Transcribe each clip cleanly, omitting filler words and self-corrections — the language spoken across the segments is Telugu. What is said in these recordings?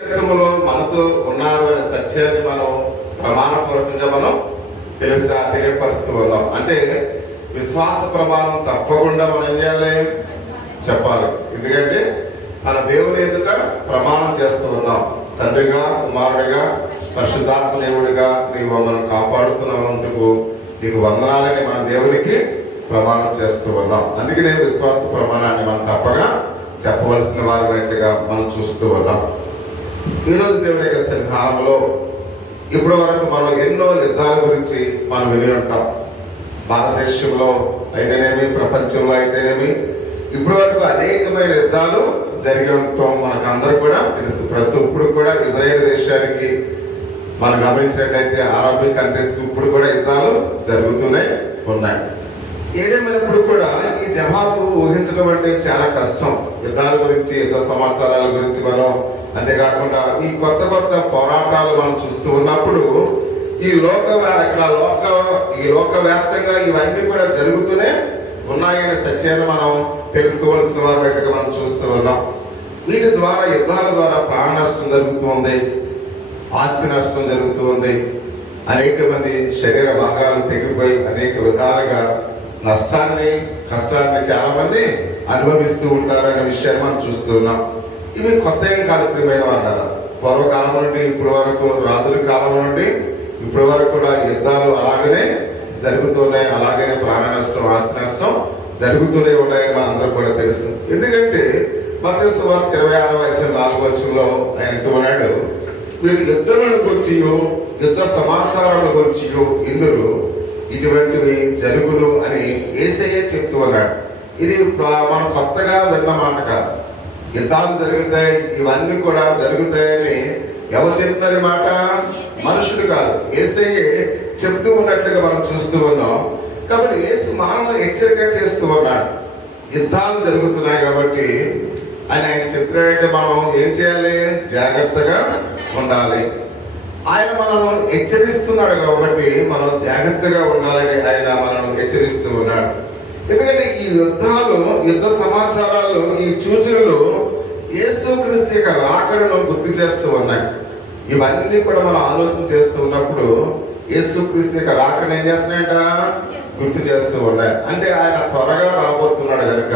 సత్యములో మనతో ఉన్నారు అనే సత్యాన్ని మనం ప్రమాణపూర్వకంగా మనం తెలియపరుస్తూ ఉన్నాం. అంటే విశ్వాస ప్రమాణం తప్పకుండా మనం ఏం చేయాలి, చెప్పాలి. ఎందుకంటే మన దేవుని ఎదుట ప్రమాణం చేస్తూ ఉన్నాం. తండ్రిగా, కుమారుడిగా, పరిశుద్ధాత్మ దేవుడిగా నీవు మమ్మల్ని కాపాడుతున్నందుకు నీకు వందనాలని మన దేవునికి ప్రమాణం చేస్తూ ఉన్నాం. అందుకనే విశ్వాస ప్రమాణాన్ని మనం తప్పగా చెప్పవలసిన వారినట్లుగా మనం చూస్తూ ఉన్నాం. ఈరోజు దేవుని యొక్క సన్నిధానంలో ఇప్పటి వరకు మనం ఎన్నో యుద్ధాల గురించి మనం విని ఉంటాం. భారతదేశంలో అయితేనేమి, ప్రపంచంలో అయితేనేమి ఇప్పటి వరకు అనేకమైన యుద్ధాలు జరిగి ఉంటాం. మనకు అందరూ కూడా తెలుసు. ప్రస్తుతం ఇప్పుడు కూడా ఇజ్రాయేల్ దేశానికి మనం గమనించినట్లయితే అరబీ కంట్రీస్కి ఇప్పుడు కూడా యుద్ధాలు జరుగుతూనే ఉన్నాయి. ఏదేమైనప్పుడు కూడా ఈ జవాబు ఊహించడం అంటే చాలా కష్టం. యుద్ధాల గురించి, యుద్ధ సమాచారాల గురించి మనం, అంతేకాకుండా ఈ కొత్త కొత్త పోరాటాలు మనం చూస్తూ ఉన్నప్పుడు ఈ లోకవ్యాప్తంగా ఇవన్నీ కూడా జరుగుతూనే ఉన్నాయనే సత్యాన్ని మనం తెలుసుకోవాల్సిన వారిగా మనం చూస్తూ ఉన్నాం. వీటి ద్వారా, యుద్ధాల ద్వారా ప్రాణ నష్టం జరుగుతుంది, ఆస్తి నష్టం జరుగుతూ ఉంది. అనేక మంది శరీర భాగాలు తెగిపోయి అనేక విధాలుగా నష్టాన్ని, కష్టాన్ని చాలా మంది అనుభవిస్తూ ఉంటారనే విషయాన్ని మనం చూస్తూ ఉన్నాం. ఇవి కొత్త ఏం కాదు ప్రియమైన వారు. పూర్వకాలం నుండి ఇప్పటి వరకు, రాజుల కాలం నుండి ఇప్పటి వరకు కూడా యుద్ధాలు అలాగనే జరుగుతున్నాయి. అలాగనే ప్రాణ నష్టం, ఆస్తి నష్టం జరుగుతూనే ఉన్నాయని మన అందరూ కూడా తెలుసు. ఎందుకంటే మత్తయి సువార్త 26:4 ఆయన అంటున్నాడు, మీరు యుద్ధములను గురించియో యుద్ధ సమాచారాల గురించియో ఇందులో ఇటువంటివి జరుగును అని యేసయ్యే చెప్తూ ఉన్నాడు. ఇది మనం కొత్తగా విన్న మాట కాదు. యుద్ధాలు జరుగుతాయి, ఇవన్నీ కూడా జరుగుతాయని ఎవరు చెప్తారు మాట? మనుషుడు కాదు, యేసయ్యే చెప్తూ ఉన్నట్లుగా మనం చూస్తూ ఉన్నాం. కాబట్టి యేసు మానవులను హెచ్చరిక చేస్తూ ఉన్నాడు. యుద్ధాలు జరుగుతున్నాయి కాబట్టి ఆయన చెప్తున్నాడంటే మనం ఏం చేయాలి? జాగ్రత్తగా ఉండాలి. ఆయన మనల్ని హెచ్చరిస్తున్నాడు కాబట్టి మనం జాగ్రత్తగా ఉండాలని ఆయన మనల్ని హెచ్చరిస్తూ ఉన్నాడు. ఎందుకంటే ఈ యుద్ధాలు, యుద్ధ సమాచారాలు, ఈ సూచనలు యేసుక్రీస్తు యొక్క రాకడను గుర్తు చేస్తూ ఉన్నాయి. ఇవన్నీ కూడా మనం ఆలోచన చేస్తూ ఉన్నప్పుడు యేసుక్రీస్తు యొక్క రాకడను ఏం చేస్తున్నాయంట? గుర్తు చేస్తూ ఉన్నాయి. అంటే ఆయన త్వరగా రాబోతున్నాడు కనుక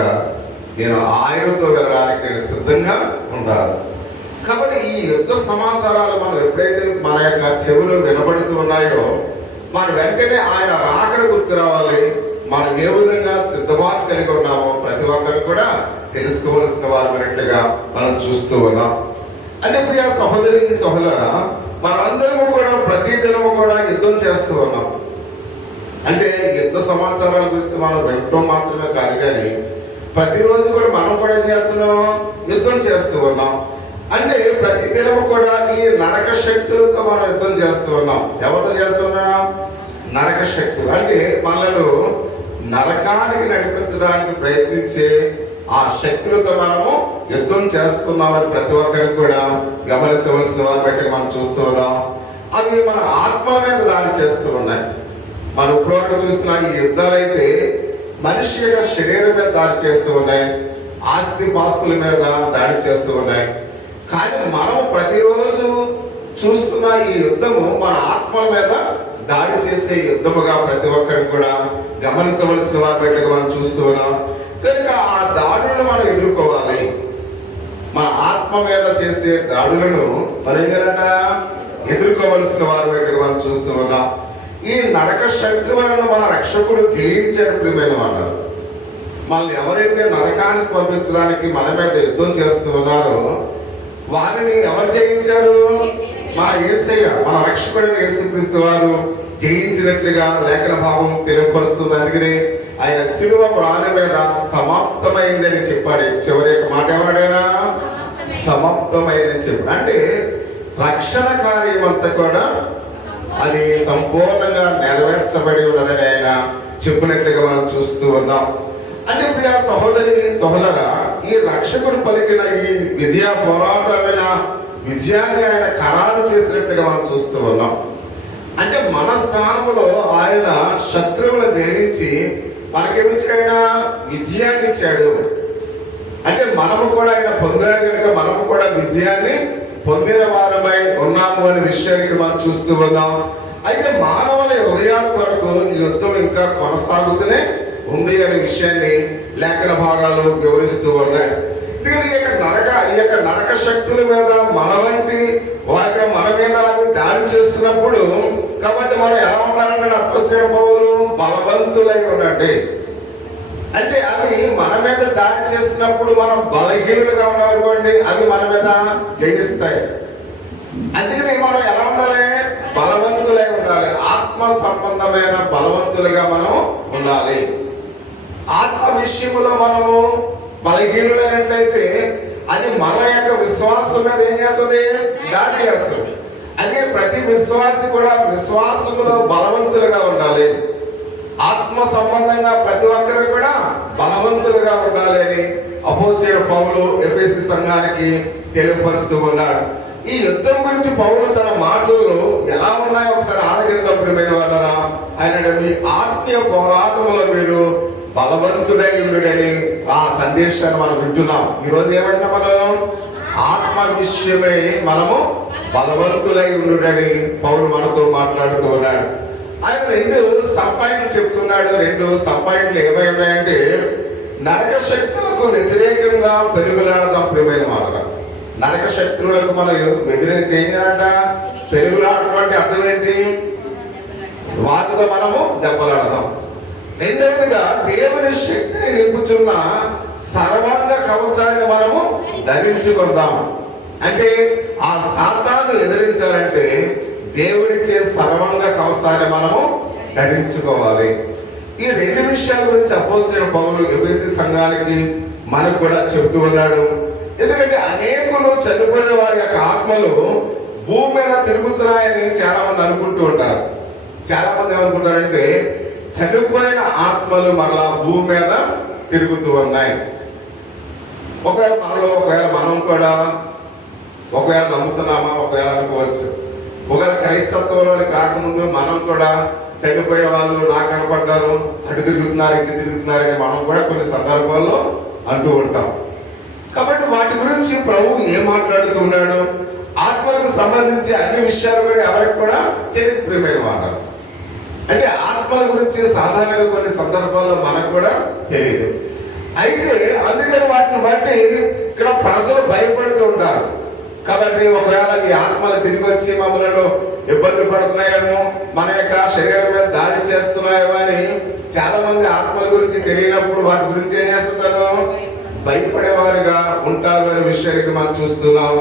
నేను ఆయనతో వెళ్ళడానికి నేను సిద్ధంగా ఉండాలి. కాబట్టి ఈ యుద్ధ సమాచారాలు మనం ఎప్పుడైతే మన యొక్క చెవులు వినబడుతూ ఉన్నాయో మన వెంటనే ఆయన రాకడ గుర్తు రావాలి. మనం ఏ విధంగా సిద్ధపాటు కలిగి ఉన్నామో ప్రతి ఒక్కరు కూడా తెలుసుకోవలసిన వారినట్లుగా మనం చూస్తూ ఉన్నాం. అంటే ప్రియ సహోదరి, సహోదరా, మనందరము కూడా ప్రతి దినము కూడా యుద్ధం చేస్తూ ఉన్నాం. అంటే యుద్ధ సమాచారాల గురించి మనం వినటం మాత్రమే కాదు, కానీ ప్రతిరోజు కూడా మనం కూడా ఏం చేస్తున్నాం? యుద్ధం చేస్తూ ఉన్నాం. అంటే ప్రతి దినము కూడా ఈ నరక శక్తులతో మనం యుద్ధం చేస్తూ ఉన్నాం. ఎవరితో చేస్తున్నాం? నరక శక్తులు. అంటే మనలో నరకానికి నడిపించడానికి ప్రయత్నించే ఆ శక్తులతో మనము యుద్ధం చేస్తున్నామని ప్రతి ఒక్కరికి కూడా గమనించవలసిన వారి బట్టి మనం చూస్తూ ఉన్నాం. అవి మన ఆత్మ మీద దాడి చేస్తూ ఉన్నాయి. మనం ఇప్పుడు చూస్తున్న ఈ యుద్ధాలు అయితే మనిషి యొక్క శరీరం మీద దాడి చేస్తూ ఉన్నాయి, ఆస్తి పాస్తుల మీద దాడి చేస్తూ ఉన్నాయి. కానీ మనం ప్రతిరోజు చూస్తున్న ఈ యుద్ధము మన ఆత్మల మీద దాడి చేసే యుద్ధముగా ప్రతి ఒక్కరికి కూడా గమనించవలసిన వారి బట్టి మనం చూస్తూ ఉన్నాం. కనుక ఆ దాడులను మనం ఎదుర్కోవాలి. మన ఆత్మ మీద చేసే దాడులను మనం ఏం చేయాలంట? ఎదుర్కోవలసిన వారి బట్టి మనం చూస్తూ ఉన్నాం. ఈ నరక శత్రువులను మన రక్షకుడు జయించాడు ప్రియమైన వాళ్ళు. మనల్ని ఎవరైతే నరకానికి పంపించడానికి మన మీద యుద్ధం చేస్తూ ఉన్నారో వారిని ఎవరు జయించారు? మన యేసయ్య, మన రక్షకుడైన యేసుక్రీస్తు వారు జయించినట్లుగా లేఖన భావం తెలియపరుస్తుంది. అందుకని ఆయన శిలువ ప్రాణం మీద సమాప్తమైందని చెప్పాడు. చివరి యొక్క మాట ఏమన్నాడైనా? సమాప్తమైందని చెప్పాడు. అంటే రక్షణ కార్యం అంతా కూడా అది సంపూర్ణంగా నెరవేర్చబడి ఉన్నదని ఆయన చెప్పినట్లుగా మనం చూస్తూ ఉన్నాం. అంటే ప్రియ సహోదరి, సహోదరా, ఈ రక్షకుడు పలికిన ఈ విజయ పోరాటమైన విజయాన్ని ఆయన ఖరారు చేసినట్లుగా మనం చూస్తూ ఉన్నాం. అంటే మన స్థానంలో ఆయన శత్రువులను జయించి మనకేమిచ్చాడు? విజయాన్ని ఇచ్చాడు. అంటే మనము కూడా ఆయన పొందాడు కనుక మనము కూడా విజయాన్ని పొందిన వారమై ఉన్నాము అనే విషయానికి మనం చూస్తూ ఉన్నాం. అయితే మానవుల హృదయాల కొరకు ఈ యుద్ధం ఇంకా కొనసాగుతూనే ఉంది అనే విషయాన్ని లేఖన భాగాలు వివరిస్తూ ఉన్నాయి. ఈ యొక్క నరక శక్తుల మీద మన మీద అవి దాడి చేస్తున్నప్పుడు కాబట్టి మనం ఎలా ఉండాలంటే అపొస్తలుడైన పౌలు బలవంతులై ఉండండి అంటే అవి మన మీద దాడి చేస్తున్నప్పుడు మనం బలహీనులుగా ఉన్నామనుకోండి, అవి మన మీద జయిస్తాయి. అందుకని మనం ఎలా ఉండాలి? బలవంతులై ఉండాలి. ఆత్మ సంబంధమైన బలవంతులుగా మనం ఉండాలి. ఆత్మ విషయంలో మనము బలహీనులైనట్లయితే అది మన యొక్క విశ్వాసం మీద ఏం చేస్తుంది? దాడి చేస్తుంది. అదే ప్రతి విశ్వాసి కూడా విశ్వాసములో బలవంతులుగా ఉండాలి. ఆత్మ సంబంధంగా ప్రతి ఒక్కరు కూడా బలవంతులుగా ఉండాలి అని అపోస్తలుడైన పౌలు ఎఫెసీ సంఘానికి తెలియపరుస్తూ ఉన్నాడు. ఈ యుద్ధం గురించి పౌలు తన మాటలు ఎలా ఉన్నాయో ఒకసారి ఆలోచించినప్పుడు మేము వాళ్ళరా ఆయన మీ ఆత్మీయ పోరాటంలో మీరు బలవంతుడై ఉండుడని ఆ సందేశాన్ని మనం వింటున్నాం. ఈరోజు ఏమంటున్నా మనం? ఆత్మ విషయమై మనము బలవంతులై ఉండుడని పౌలు మనతో మాట్లాడుతూ ఉన్నాడు. ఆయన 2 సఫాయిలు చెప్తున్నాడు. 2 సఫాయిలు ఏమై ఉన్నాయంటే నరక శక్తులకు వ్యతిరేకంగా పెరుగులాడదాం. ప్రియమైన మాట, నరక శక్తులకు మనం వ్యతిరేకంగా ఏం చేయాలంట? పెరుగులాడటం అంటే అర్థం ఏంటి? వాటితో మనము దెబ్బలాడదాం. రెండవదిగా దేవుని శక్తిని నింపుతున్న సర్వాంగ కవచాన్ని మనము ధరించుకుందాం. అంటే ఆ సాతాను ఎదిరించాలంటే దేవుడిచ్చే సర్వాంగ కవచాన్ని మనము ధరించుకోవాలి. ఈ 2 విషయాల గురించి అపోస్తలుడైన పౌలు ఎఫెసీ సంఘానికి మనకు కూడా చెబుతూ ఉన్నాడు. ఎందుకంటే అనేకులు చనిపోయిన వారి యొక్క ఆత్మలు భూమి మీద తిరుగుతున్నాయని చాలా మంది అనుకుంటూ ఉంటారు. చాలా మంది ఏమనుకుంటారంటే చనిపోయిన ఆత్మలు మరలా భూమి మీద తిరుగుతూ ఉన్నాయి. ఒకవేళ మనం కూడా ఒకవేళ నమ్ముతున్నామా, ఒకవేళ అనుకోవచ్చు. ఒకవేళ క్రైస్తత్వంలోనికి రాకముందు మనం కూడా చనిపోయిన వాళ్ళు నాకు కనపడ్డారు, అటు తిరుగుతున్నారు ఇటు తిరుగుతున్నారని మనం కూడా కొన్ని సందర్భాల్లో అంటూ ఉంటాం. కాబట్టి వాటి గురించి ప్రభు ఏం మాట్లాడుతూ ఉన్నాడు? ఆత్మలకు సంబంధించి అన్ని విషయాలు కూడా ఎవరికి కూడా తెలియదు. ప్రియమైన వారు అంటే ఆత్మల గురించి సాధారణంగా కొన్ని సందర్భాల్లో మనకు కూడా తెలియదు. అయితే అందుకని వాటిని బట్టి ఇక్కడ ప్రజలు భయపడుతూ ఉంటారు. కాబట్టి ఒకవేళ ఈ ఆత్మలు తిరిగి వచ్చి మమ్మల్ని ఇబ్బంది పడుతున్నాయేమో, మన యొక్క శరీరం మీద దాడి చేస్తున్నాయేమో అని చాలా మంది ఆత్మల గురించి తెలియనప్పుడు వాటి గురించి ఏం చేస్తుంటారు? భయపడేవారుగా ఉంటారు అనే విషయానికి మనం చూస్తున్నాం.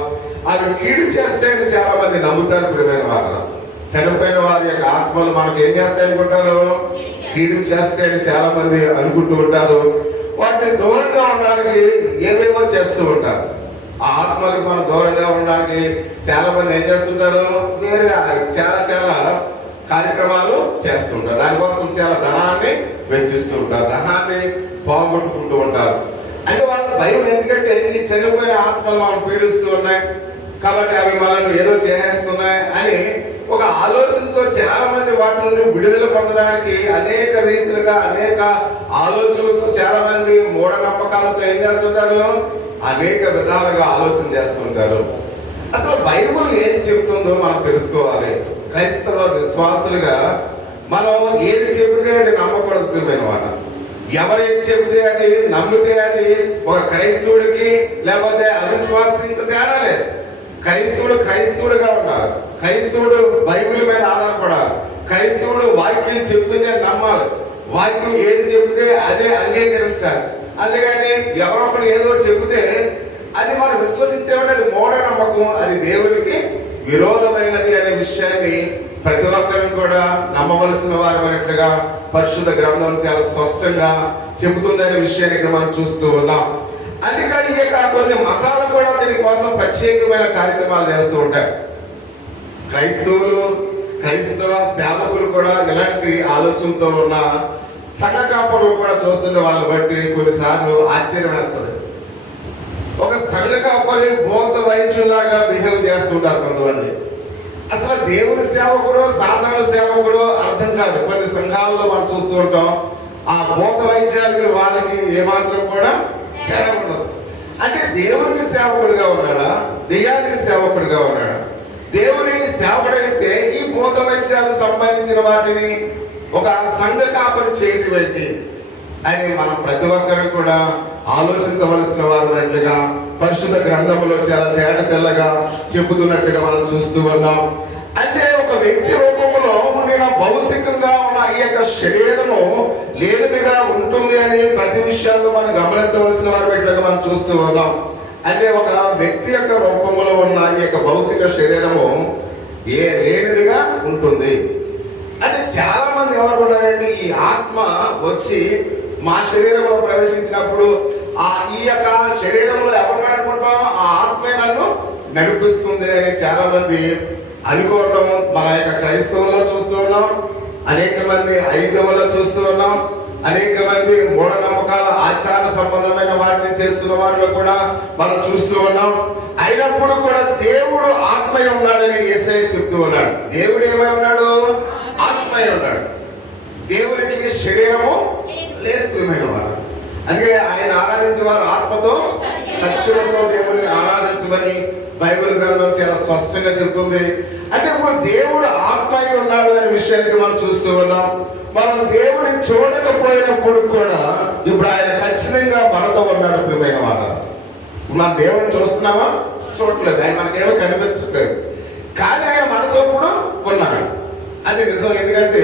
అవి కీడు చేస్తే చాలా మంది నమ్ముతారు. ప్రియమైన వారు చనిపోయిన వారి యొక్క ఆత్మలు మనకు ఏం చేస్తాయి అనుకుంటారు? కీడు చేస్తే అని చాలా మంది అనుకుంటూ ఉంటారు. వాటిని దూరంగా ఉండడానికి ఏవేవో చేస్తూ ఉంటారు. ఆ ఆత్మలకు మనం దూరంగా ఉండడానికి చాలా మంది ఏం చేస్తుంటారు? వేరే చాలా కార్యక్రమాలు చేస్తుంటారు. దానికోసం చాలా ధనాన్ని వెచ్చిస్తూ ఉంటారు, ధనాన్ని పోగొట్టుకుంటూ ఉంటారు. అంటే వాళ్ళ భయం ఎందుకంటే ఈ చనిపోయిన ఆత్మలు మనం పీడిస్తూ ఉన్నాయి కాబట్టి అవి మనల్ని ఏదో చేసేస్తున్నాయి అని ఒక ఆలోచనతో చాలా మంది వాటి నుండి విడుదల పొందడానికి అనేక రీతిలుగా అనేక ఆలోచనలతో చాలా మంది మూఢనమ్మకాలతో ఏం చేస్తుంటారు? అనేక విధాలుగా ఆలోచన చేస్తుంటారు. అసలు బైబుల్ ఏం చెబుతుందో మనం తెలుసుకోవాలి. క్రైస్తవ విశ్వాసులుగా మనం ఏది చెబితే అది నమ్మకూడదు. ప్రియమైన వారు ఎవరు ఏం చెబితే అది నమ్మితే అది ఒక క్రైస్తవుడికి లేకపోతే అవిశ్వాసి ఇంత తేడా లేదు. క్రైస్తవుడుగా ఉండాలి. క్రైస్తవుడు బైబిల్ మీద ఆధారపడాలి. క్రైస్తవుడు వాక్యం చెప్పిందే నమ్మాలి. వాక్యం ఏది చెబితే అదే అంగీకరించాలి. అందుకని ఎవరొకరు ఏదో చెబితే అది మనం విశ్వసించేమంటే అది మూఢనమ్మకం, అది దేవునికి విరోధమైనది అనే విషయాన్ని ప్రతి ఒక్కరిని కూడా నమ్మవలసిన వారమైనట్లుగా పరిశుద్ధ గ్రంథం చాలా స్పష్టంగా చెబుతుందనే విషయాన్ని ఇక్కడ మనం చూస్తూ ఉన్నాం. అందుకని కొన్ని మతాలు కూడా దీనికోసం ప్రత్యేకమైన కార్యక్రమాలు చేస్తూ ఉంటారు. క్రైస్తవ సేవకులు కూడా ఇలాంటి ఆలోచనతో ఉన్న సంఘ కాపరులు కూడా చూస్తున్న వాళ్ళని బట్టి కొన్నిసార్లు ఆశ్చర్యం వేస్తుంది. ఒక సంఘ కాపరి భూత వైద్యులాగా బిహేవ్ చేస్తుంటారు కొంతమంది. అసలు దేవుని సేవకుడు సాధారణ సేవకుడు అర్థం కాదు. కొన్ని సంఘాలలో మనం చూస్తూ ఉంటాం. ఆ భూత వైద్యాలకి వాళ్ళకి ఏమాత్రం కూడా తేడా ఉండదు. అంటే దేవునికి సేవకుడిగా ఉన్నాడా, దెయ్యానికి సేవకుడిగా ఉన్నాడా? దేవుని సేవకుడైతే ఈ భూత వైద్యాలకు సంబంధించిన వాటిని ఒక సంఘ కాపరి చేయటం ఏంటి అని మనం ప్రతి ఒక్కరు కూడా ఆలోచించవలసిన వారున్నట్లుగా పరిశుద్ధ గ్రంథంలో చాలా తేట తెల్లగా చెబుతున్నట్టుగా మనం చూస్తూ ఉన్నాం. అంటే ఒక వ్యక్తి రూపంలో ఉండిన భౌతికంగా ఉన్న ఈ యొక్క శరీరము లేనిదిగా ఉంటుంది అని ప్రతి విషయాల్లో మనం గమనించవలసిన వారున్నట్లుగా మనం చూస్తూ ఉన్నాం. అంటే ఒక వ్యక్తి యొక్క రూపంలో ఉన్న ఈ యొక్క భౌతిక శరీరము లేనిదిగా ఉంటుంది. అంటే చాలా మంది ఏమనుకుంటారండి, ఈ ఆత్మ వచ్చి మా శరీరంలో ప్రవేశించినప్పుడు ఈ యొక్క శరీరంలో ఎవరిననుకుంటాం, ఆ ఆత్మే నన్ను నడిపిస్తుంది అని చాలా మంది అనుకోవటం మన యొక్క క్రైస్తవుల్లో చూస్తూ ఉన్నాం, అనేక మంది ఐదవలో చూస్తూ ఉన్నాం, అనేక మంది మూఢనమ్మకాల ఆచార సంబంధమైన వాటిని చేస్తున్న వారిలో కూడా మనం చూస్తూ ఉన్నాం. అయినప్పుడు కూడా దేవుడు ఆత్మయ ఉన్నాడని యేసయ్య చెప్తూ ఉన్నాడు. దేవుడు ఏమై ఉన్నాడు? ఆత్మయ ఉన్నాడు. దేవునికి శరీరము లేదు ప్రియమైన వారు. అందుకే ఆయన ఆరాధించే వారు ఆత్మతో సత్యముతో దేవుని ఆరాధించమని బైబిల్ గ్రంథం చాలా స్పష్టంగా చెప్తుంది. అంటే ఇప్పుడు దేవుడు ఆత్మయ ఉన్నాడు అనే విషయానికి మనం చూస్తూ ఉన్నాం. మనం దేవుడిని చూడకపోయినప్పుడు కూడా ఇప్పుడు ఆయన ఖచ్చితంగా మనతో ఉన్నాడు ప్రియమైన వారు. మనం దేవుడిని చూస్తున్నామా? చూడట్లేదు, ఆయన మనకేమో కనిపించట్లేదు, కానీ ఆయన మనతో కూడా ఉన్నాడు. అది నిజం. ఎందుకంటే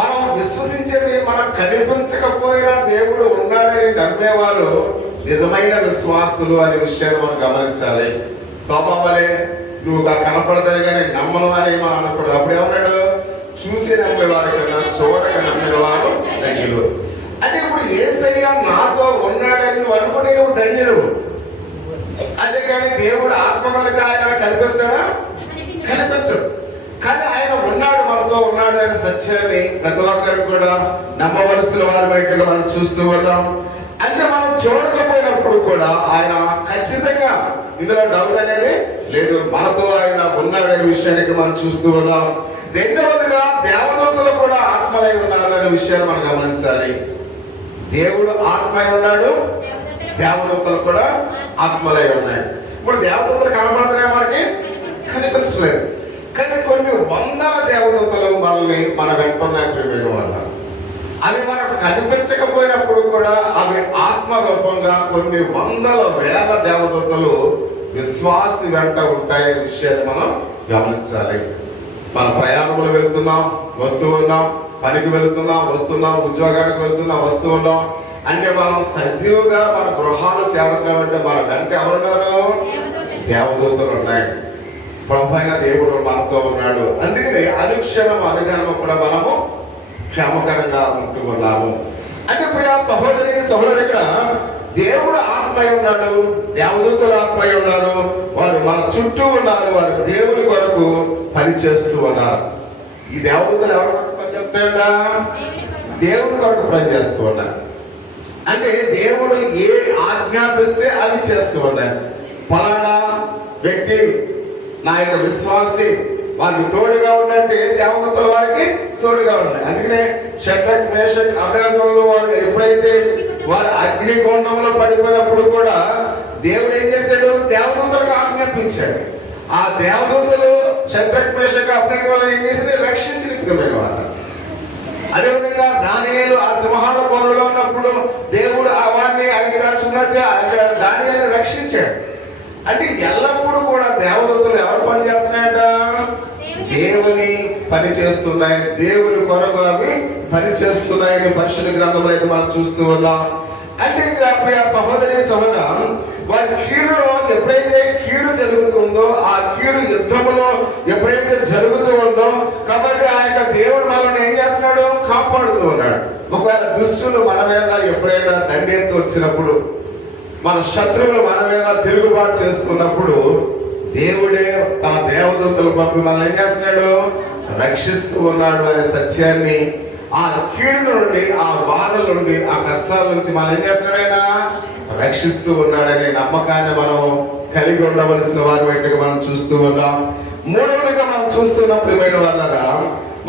మనం విశ్వసించేది మనకు కనిపించకపోయినా దేవుడు ఉన్నాడని నమ్మేవారు నిజమైన విశ్వాసులు అనే విషయాన్ని మనం గమనించాలి. తోమవలే నువ్వు కనపడతాయి కానీ నమ్మను అని మనం అనకూడదు. అప్పుడు ఏమన్నాడు? చూసి నమ్మేవారి కన్నా చూడక నమ్మిన వారు ధన్యులు. అంటే ఇప్పుడు యేసయ్య నాతో ఉన్నాడని నువ్వు అనుకుంటే నువ్వు ధన్యుడు. అంతేకాని దేవుడు ఆత్మ కనుక ఆయన కనిపిస్తాడా? కనిపించడు. కానీ ఆయన ఉన్నాడు, మనతో ఉన్నాడు అనే సత్యాన్ని ప్రతి ఒక్కరు కూడా నమ్మవలసిన వారి బయటగా మనం చూస్తూ ఉన్నాం. అంటే మనం చూడకపోయినప్పుడు కూడా ఆయన ఖచ్చితంగా, ఇందులో డౌట్ అనేది లేదు, మనతో ఆయన ఉన్నాడనే విషయానికి మనం చూస్తూ ఉన్నాం. రెండవదిగా దేవదూతలు కూడా ఆత్మలై ఉన్నారు అనే విషయాన్ని మనం గమనించాలి. దేవుడు ఆత్మై ఉన్నాడు, దేవదూతలు కూడా ఆత్మలై ఉన్నాయి. ఇప్పుడు దేవదూతలు కనపడుతున్నాయి, మనకి కనిపించలేదు. కానీ కొన్ని వందల దేవదూతలు మనల్ని మన వెంటున్నాయి ప్రియమైన వల్ల. అవి మనకు కనిపించకపోయినప్పుడు కూడా అవి ఆత్మ రూపంగా కొన్ని వందల వేల దేవదూతలు విశ్వాసి వెంట ఉంటాయనే విషయాన్ని మనం గమనించాలి. మన ప్రయాణములు వెళుతున్నాం, వస్తూ ఉన్నాం, పనికి వెళుతున్నాం, వస్తున్నాం, ఉద్యోగానికి వెళ్తున్నాం, వస్తూ ఉన్నాం. అంటే మనం సజీవుగా మన గృహాలు చేరుతున్నామంటే మన వెంట ఎవరున్నారు? దేవదూతలు ఉన్నాయి. ప్రభు అయిన దేవుడు మనతో ఉన్నాడు. అందుకని అనుక్షణం అనుదినము కూడా మనము క్షేమకరంగా ఉంటూ ఉన్నాము. అంటే ప్రియా సహోదరి సహోదరు, ఇక్కడ దేవుడు ఆత్మై ఉన్నాడు, దేవదూతలు ఆత్మై ఉన్నారు. వారు మన చుట్టూ ఉన్నారు, వారు దేవుని కొరకు పనిచేస్తూ ఉన్నారు. ఈ దేవదూతలు ఎవరి కొరకు పనిచేస్తాయంట? దేవుని కొరకు పనిచేస్తూ ఉన్నారు. అంటే దేవుడు ఏ ఆజ్ఞాపిస్తే అవి చేస్తూ ఉన్నాయి. ఫలానా వ్యక్తి నా యొక్క విశ్వాసి వారికి తోడుగా ఉండంటే దేవదూతలు వారికి తోడుగా ఉన్నాయి. అందుకనే షడ్రక్ మేషక్ అబేద్నెగోలు వారు ఎప్పుడైతే వారు అగ్నిగుండంలో పడిపోయినప్పుడు కూడా దేవుడు ఏం చేశాడు? దేవదూతలకు ఆజ్ఞాపించాడు. ఆ దేవదూతలు షడ్రక్ మేషక్ అబేద్నెగోలు ఏం చేసింది? రక్షించిన ప్రియమైన వారు. అదేవిధంగా దానియేలు ఆ సింహాల బోనులో ఉన్నప్పుడు దేవుడు వారిని అక్కడ దానియేలుని రక్షించాడు. అంటే ఎల్లప్పుడూ కూడా దేవదూతలు ఎవరు పని చేస్తున్నాయంట? దేవుని పని చేస్తున్నాయి, దేవుని కొరకు అవి పని చేస్తున్నాయని పరిశుద్ధ గ్రంథంలో అయితే మనం చూస్తూ ఉన్నాం. అంటే ఇక్కడ సహోదరి సహోదర, వారి కీడులో ఎప్పుడైతే కీడు జరుగుతుందో, ఆ కీడు యుద్ధంలో ఎప్పుడైతే జరుగుతూ ఉందో, కాబట్టి ఆ యొక్క దేవుడు మనల్ని ఏం చేస్తున్నాడు? కాపాడుతూ ఉన్నాడు. ఒకవేళ దుష్టులు మన మీద ఎప్పుడైనా దండెత్తి వచ్చినప్పుడు, మన శత్రువులు మన మీద తిరుగుబాటు చేసుకున్నప్పుడు, దేవుడే తన దేవదూతలు పంపి మనల్ని ఏం చేస్తున్నాడు? రక్షిస్తూ ఉన్నాడు అనే సత్యాన్ని, ఆ కీడు నుండి, ఆ బాధల నుండి, ఆ కష్టాల నుంచి మనం ఏం చేస్తున్నాడైనా రక్షిస్తూ ఉన్నాడనే నమ్మకాన్ని మనం కలిగి ఉండవలసిన వారి వెంటగా మనం చూస్తూ ఉన్నాం. మూడవదిగా మనం చూస్తున్న ప్రియమైన వాళ్ళరా,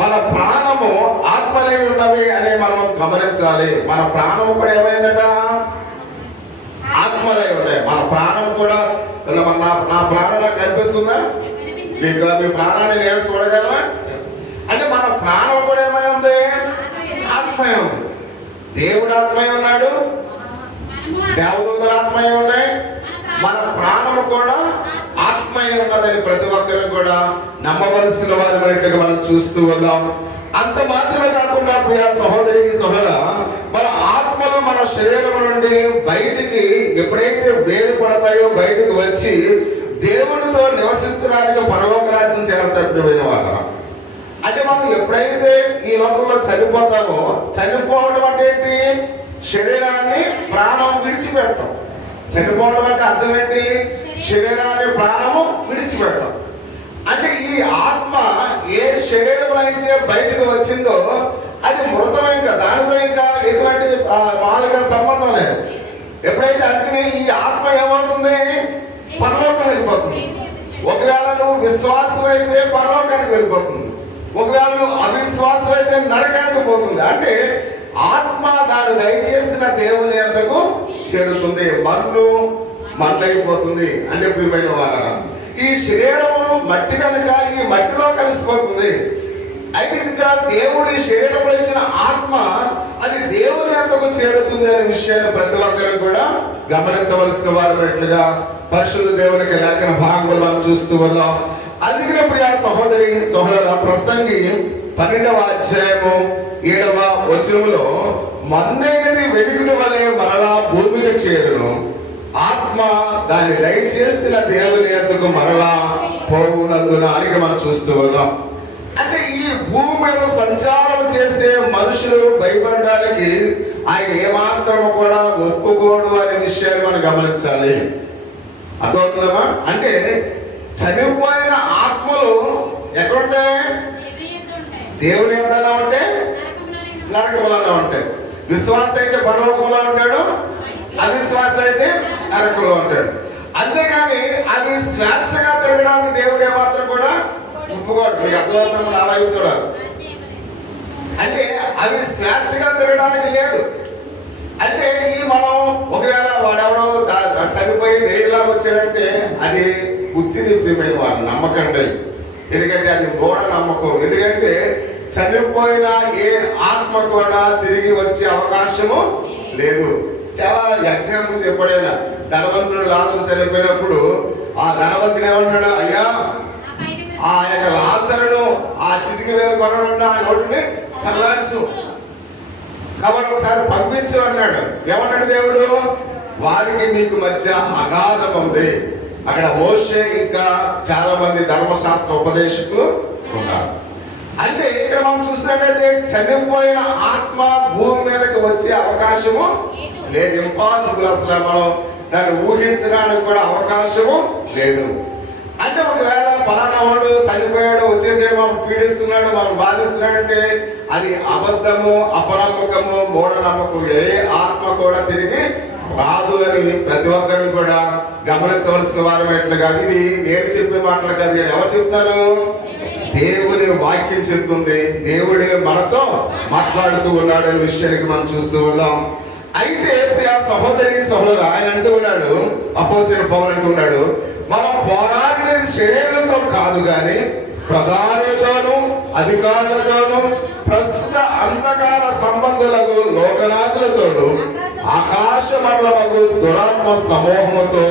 మన ప్రాణము ఆత్మలై ఉన్నవి అని మనం గమనించాలి. మన ప్రాణము కూడా ఏమైందట? ఆత్మలై ఉన్నాయి. మన ప్రాణం కూడా నా ప్రాణం నాకు కనిపిస్తుందా? మీకు మీ ప్రాణాన్ని నేను చూడగలవా? అంటే మన ప్రాణం కూడా ఏమై ఉంది? ఆత్మయ ఉంది. దేవుడు ఆత్మయ ఉన్నాడు, దేవదూతల ఆత్మయ ఉన్నాయి, మన ప్రాణము కూడా ఆత్మయ ఉన్నదని ప్రతి ఒక్కరు కూడా నమ్మవలసిన వారి మనం చూస్తూ ఉన్నాం. అంత మాత్రమే కాకుండా ప్రియ సహోదరి సహోదర, మన ఆత్మలు మన శరీరం నుండి బయటికి ఎప్పుడైతే వేరుపడతాయో, బయటకు వచ్చి దేవునితో నివసించడానికి పరలోక రాజ్యం చేరతప్పిపోయిన వాళ్ళ. అంటే మనం ఎప్పుడైతే ఈ లోకంలో చనిపోతామో, చనిపోవడం అంటే ఏంటి? శరీరాన్ని ప్రాణం విడిచిపెట్టడం. చనిపోవడం అంటే అర్థం ఏంటి? శరీరాన్ని ప్రాణము విడిచిపెట్టడం. అంటే ఈ ఆత్మ ఏ శరీరం అయితే బయటకు వచ్చిందో అది మృతమే, ఇంకా దానితో ఇంకా ఎటువంటి మామూలుగా సంబంధం లేదు. ఎప్పుడైతే అందుకని ఈ ఆత్మ ఏమవుతుంది? పరలోకం వెళ్ళిపోతుంది. ఒకవేళ నువ్వు విశ్వాసం అయితే పరలోకానికి వెళ్ళిపోతుంది, ఒకవేళ నువ్వు అవిశ్వాసం అయితే నరకానికి పోతుంది. అంటే ఆత్మ దాన్ని దయచేసిన దేవుని అంతకు చేరుతుంది, మన్నైపోతుంది. అంటే ప్రియమైన వాళ్ళరా, ఈ శరీరము మట్టి కనుక ఈ మట్టిలో కలిసిపోతుంది. అయితే ఇక్కడ దేవుడు ఈ శరీరంలో ఇచ్చిన ఆత్మ అది దేవుని అంతకు చేరుతుంది అనే విషయాన్ని ప్రతి ఒక్కరు కూడా గమనించవలసిన వారినట్లుగా పరిశుద్ధ దేవునికి లేఖన భాగంలో మనం చూస్తూ ఉన్నాం. అందుకనే ప్రియ సహోదరి సహోదర, ప్రసంగి 12వ అధ్యాయము 7వ వచనములో మన్నైనది వెలుగుల వలె మరలా భూమికి చేరును, ఆత్మ దాన్ని దయచేసిన దేవుని యొద్దకు మరలా పోవునందున అని మనం చూస్తూ ఉన్నాం. అంటే ఈ భూమి మీద సంచారం చేసే మనుషులు భయపడడానికి ఆయన ఏమాత్రము కూడా ఒప్పుకోడు అనే విషయాన్ని మనం గమనించాలి. అర్థమవుతుందమ్మా? అంటే చనిపోయిన ఆత్మలు ఎక్కడుంటాయి? దేవుని యొద్దనే ఉంటాయి, నరకంలోనే ఉంటాయి. విశ్వాస అయితే పరలోకంలో ఉంటాడు, అవిశ్వాస అయితే నరకంలో ఉంటాడు. అంతేగాని అవి స్వేచ్ఛగా తిరగడానికి దేవుడు ఏమాత్రం కూడా ఒప్పుకోడు. మీకు అర్థమవుతాము, నా వైపు చూడాలి. అంటే అవి స్వేచ్ఛగా తిరగడానికి లేదు. అంటే ఈ మనం ఒకవేళ వాడెవడో చనిపోయి దేవులాగా వచ్చాడంటే అది బుద్ధి దివ్యమైన వారు నమ్మకండి. ఎందుకంటే అది మూఢ నమ్మకం. ఎందుకంటే చనిపోయిన ఏ ఆత్మ కూడా తిరిగి వచ్చే అవకాశము లేదు. చాలా ఎగ్జాంపుల్ ఎప్పుడైనా ధనవంతుడు లాజరు చనిపోయినప్పుడు ఆ ధనవంతుడు ఏమన్నాడు? అయ్యా, ఆ యొక్క లాజరును ఆ చిటికి వేలు కొనకుండా ఆ నోటిని చల్లార్చు, కాబట్టి ఒకసారి పంపించు అన్నాడు. ఏమన్నాడు దేవుడు? వారికి మీకు మధ్య అగాధం ఉంది. అక్కడ మోషే ఇంకా చాలా మంది ధర్మశాస్త్ర ఉపదేశకులు ఉన్నారు. అంటే ఇక్కడ మనం చూసినట్లయితే చనిపోయిన ఆత్మ భూమి మీదకి వచ్చే అవకాశము లేదు. ఇంపాసిబుల్. అసలు మనం దాన్ని ఊహించడానికి కూడా అవకాశము లేదు. అంటే ఒకవేళ పలానా వాడు చనిపోయాడు, వచ్చేసాడు, మనం పీడిస్తున్నాడు, మనం బాధిస్తున్నాడు అంటే అది అబద్ధము, అపనమ్మకము, మూఢనమ్మకం. ఏ ఆత్మ కూడా తిరిగి రాదు అని ప్రతి ఒక్కరిని కూడా గమనించవలసిన వారమేట్లుగా. ఇది నేను చెప్పే మాటలు కాదు, ఎవరు చెప్తున్నారు? దేవుని వాక్యం చెప్తుంది. దేవుడే మనతో మాట్లాడుతూ ఉన్నాడు అనే విషయానికి మనం చూస్తూ ఉన్నాం. అయితే ఆ సహోదరి సహోదరు ఆయన అంటూ ఉన్నాడు, అపోస్తలుడైన పౌలు అంటూ ఉన్నాడు, మనం పోరాడినది శరీరంతో కాదు కానీ ప్రధానులతోనూ అధికారులతోనూ ప్రస్తుత అంధకార సంబంధులకు లోకనాథులతోనూ ఆకాశ మండలముకు దురాత్మ సమూహముతో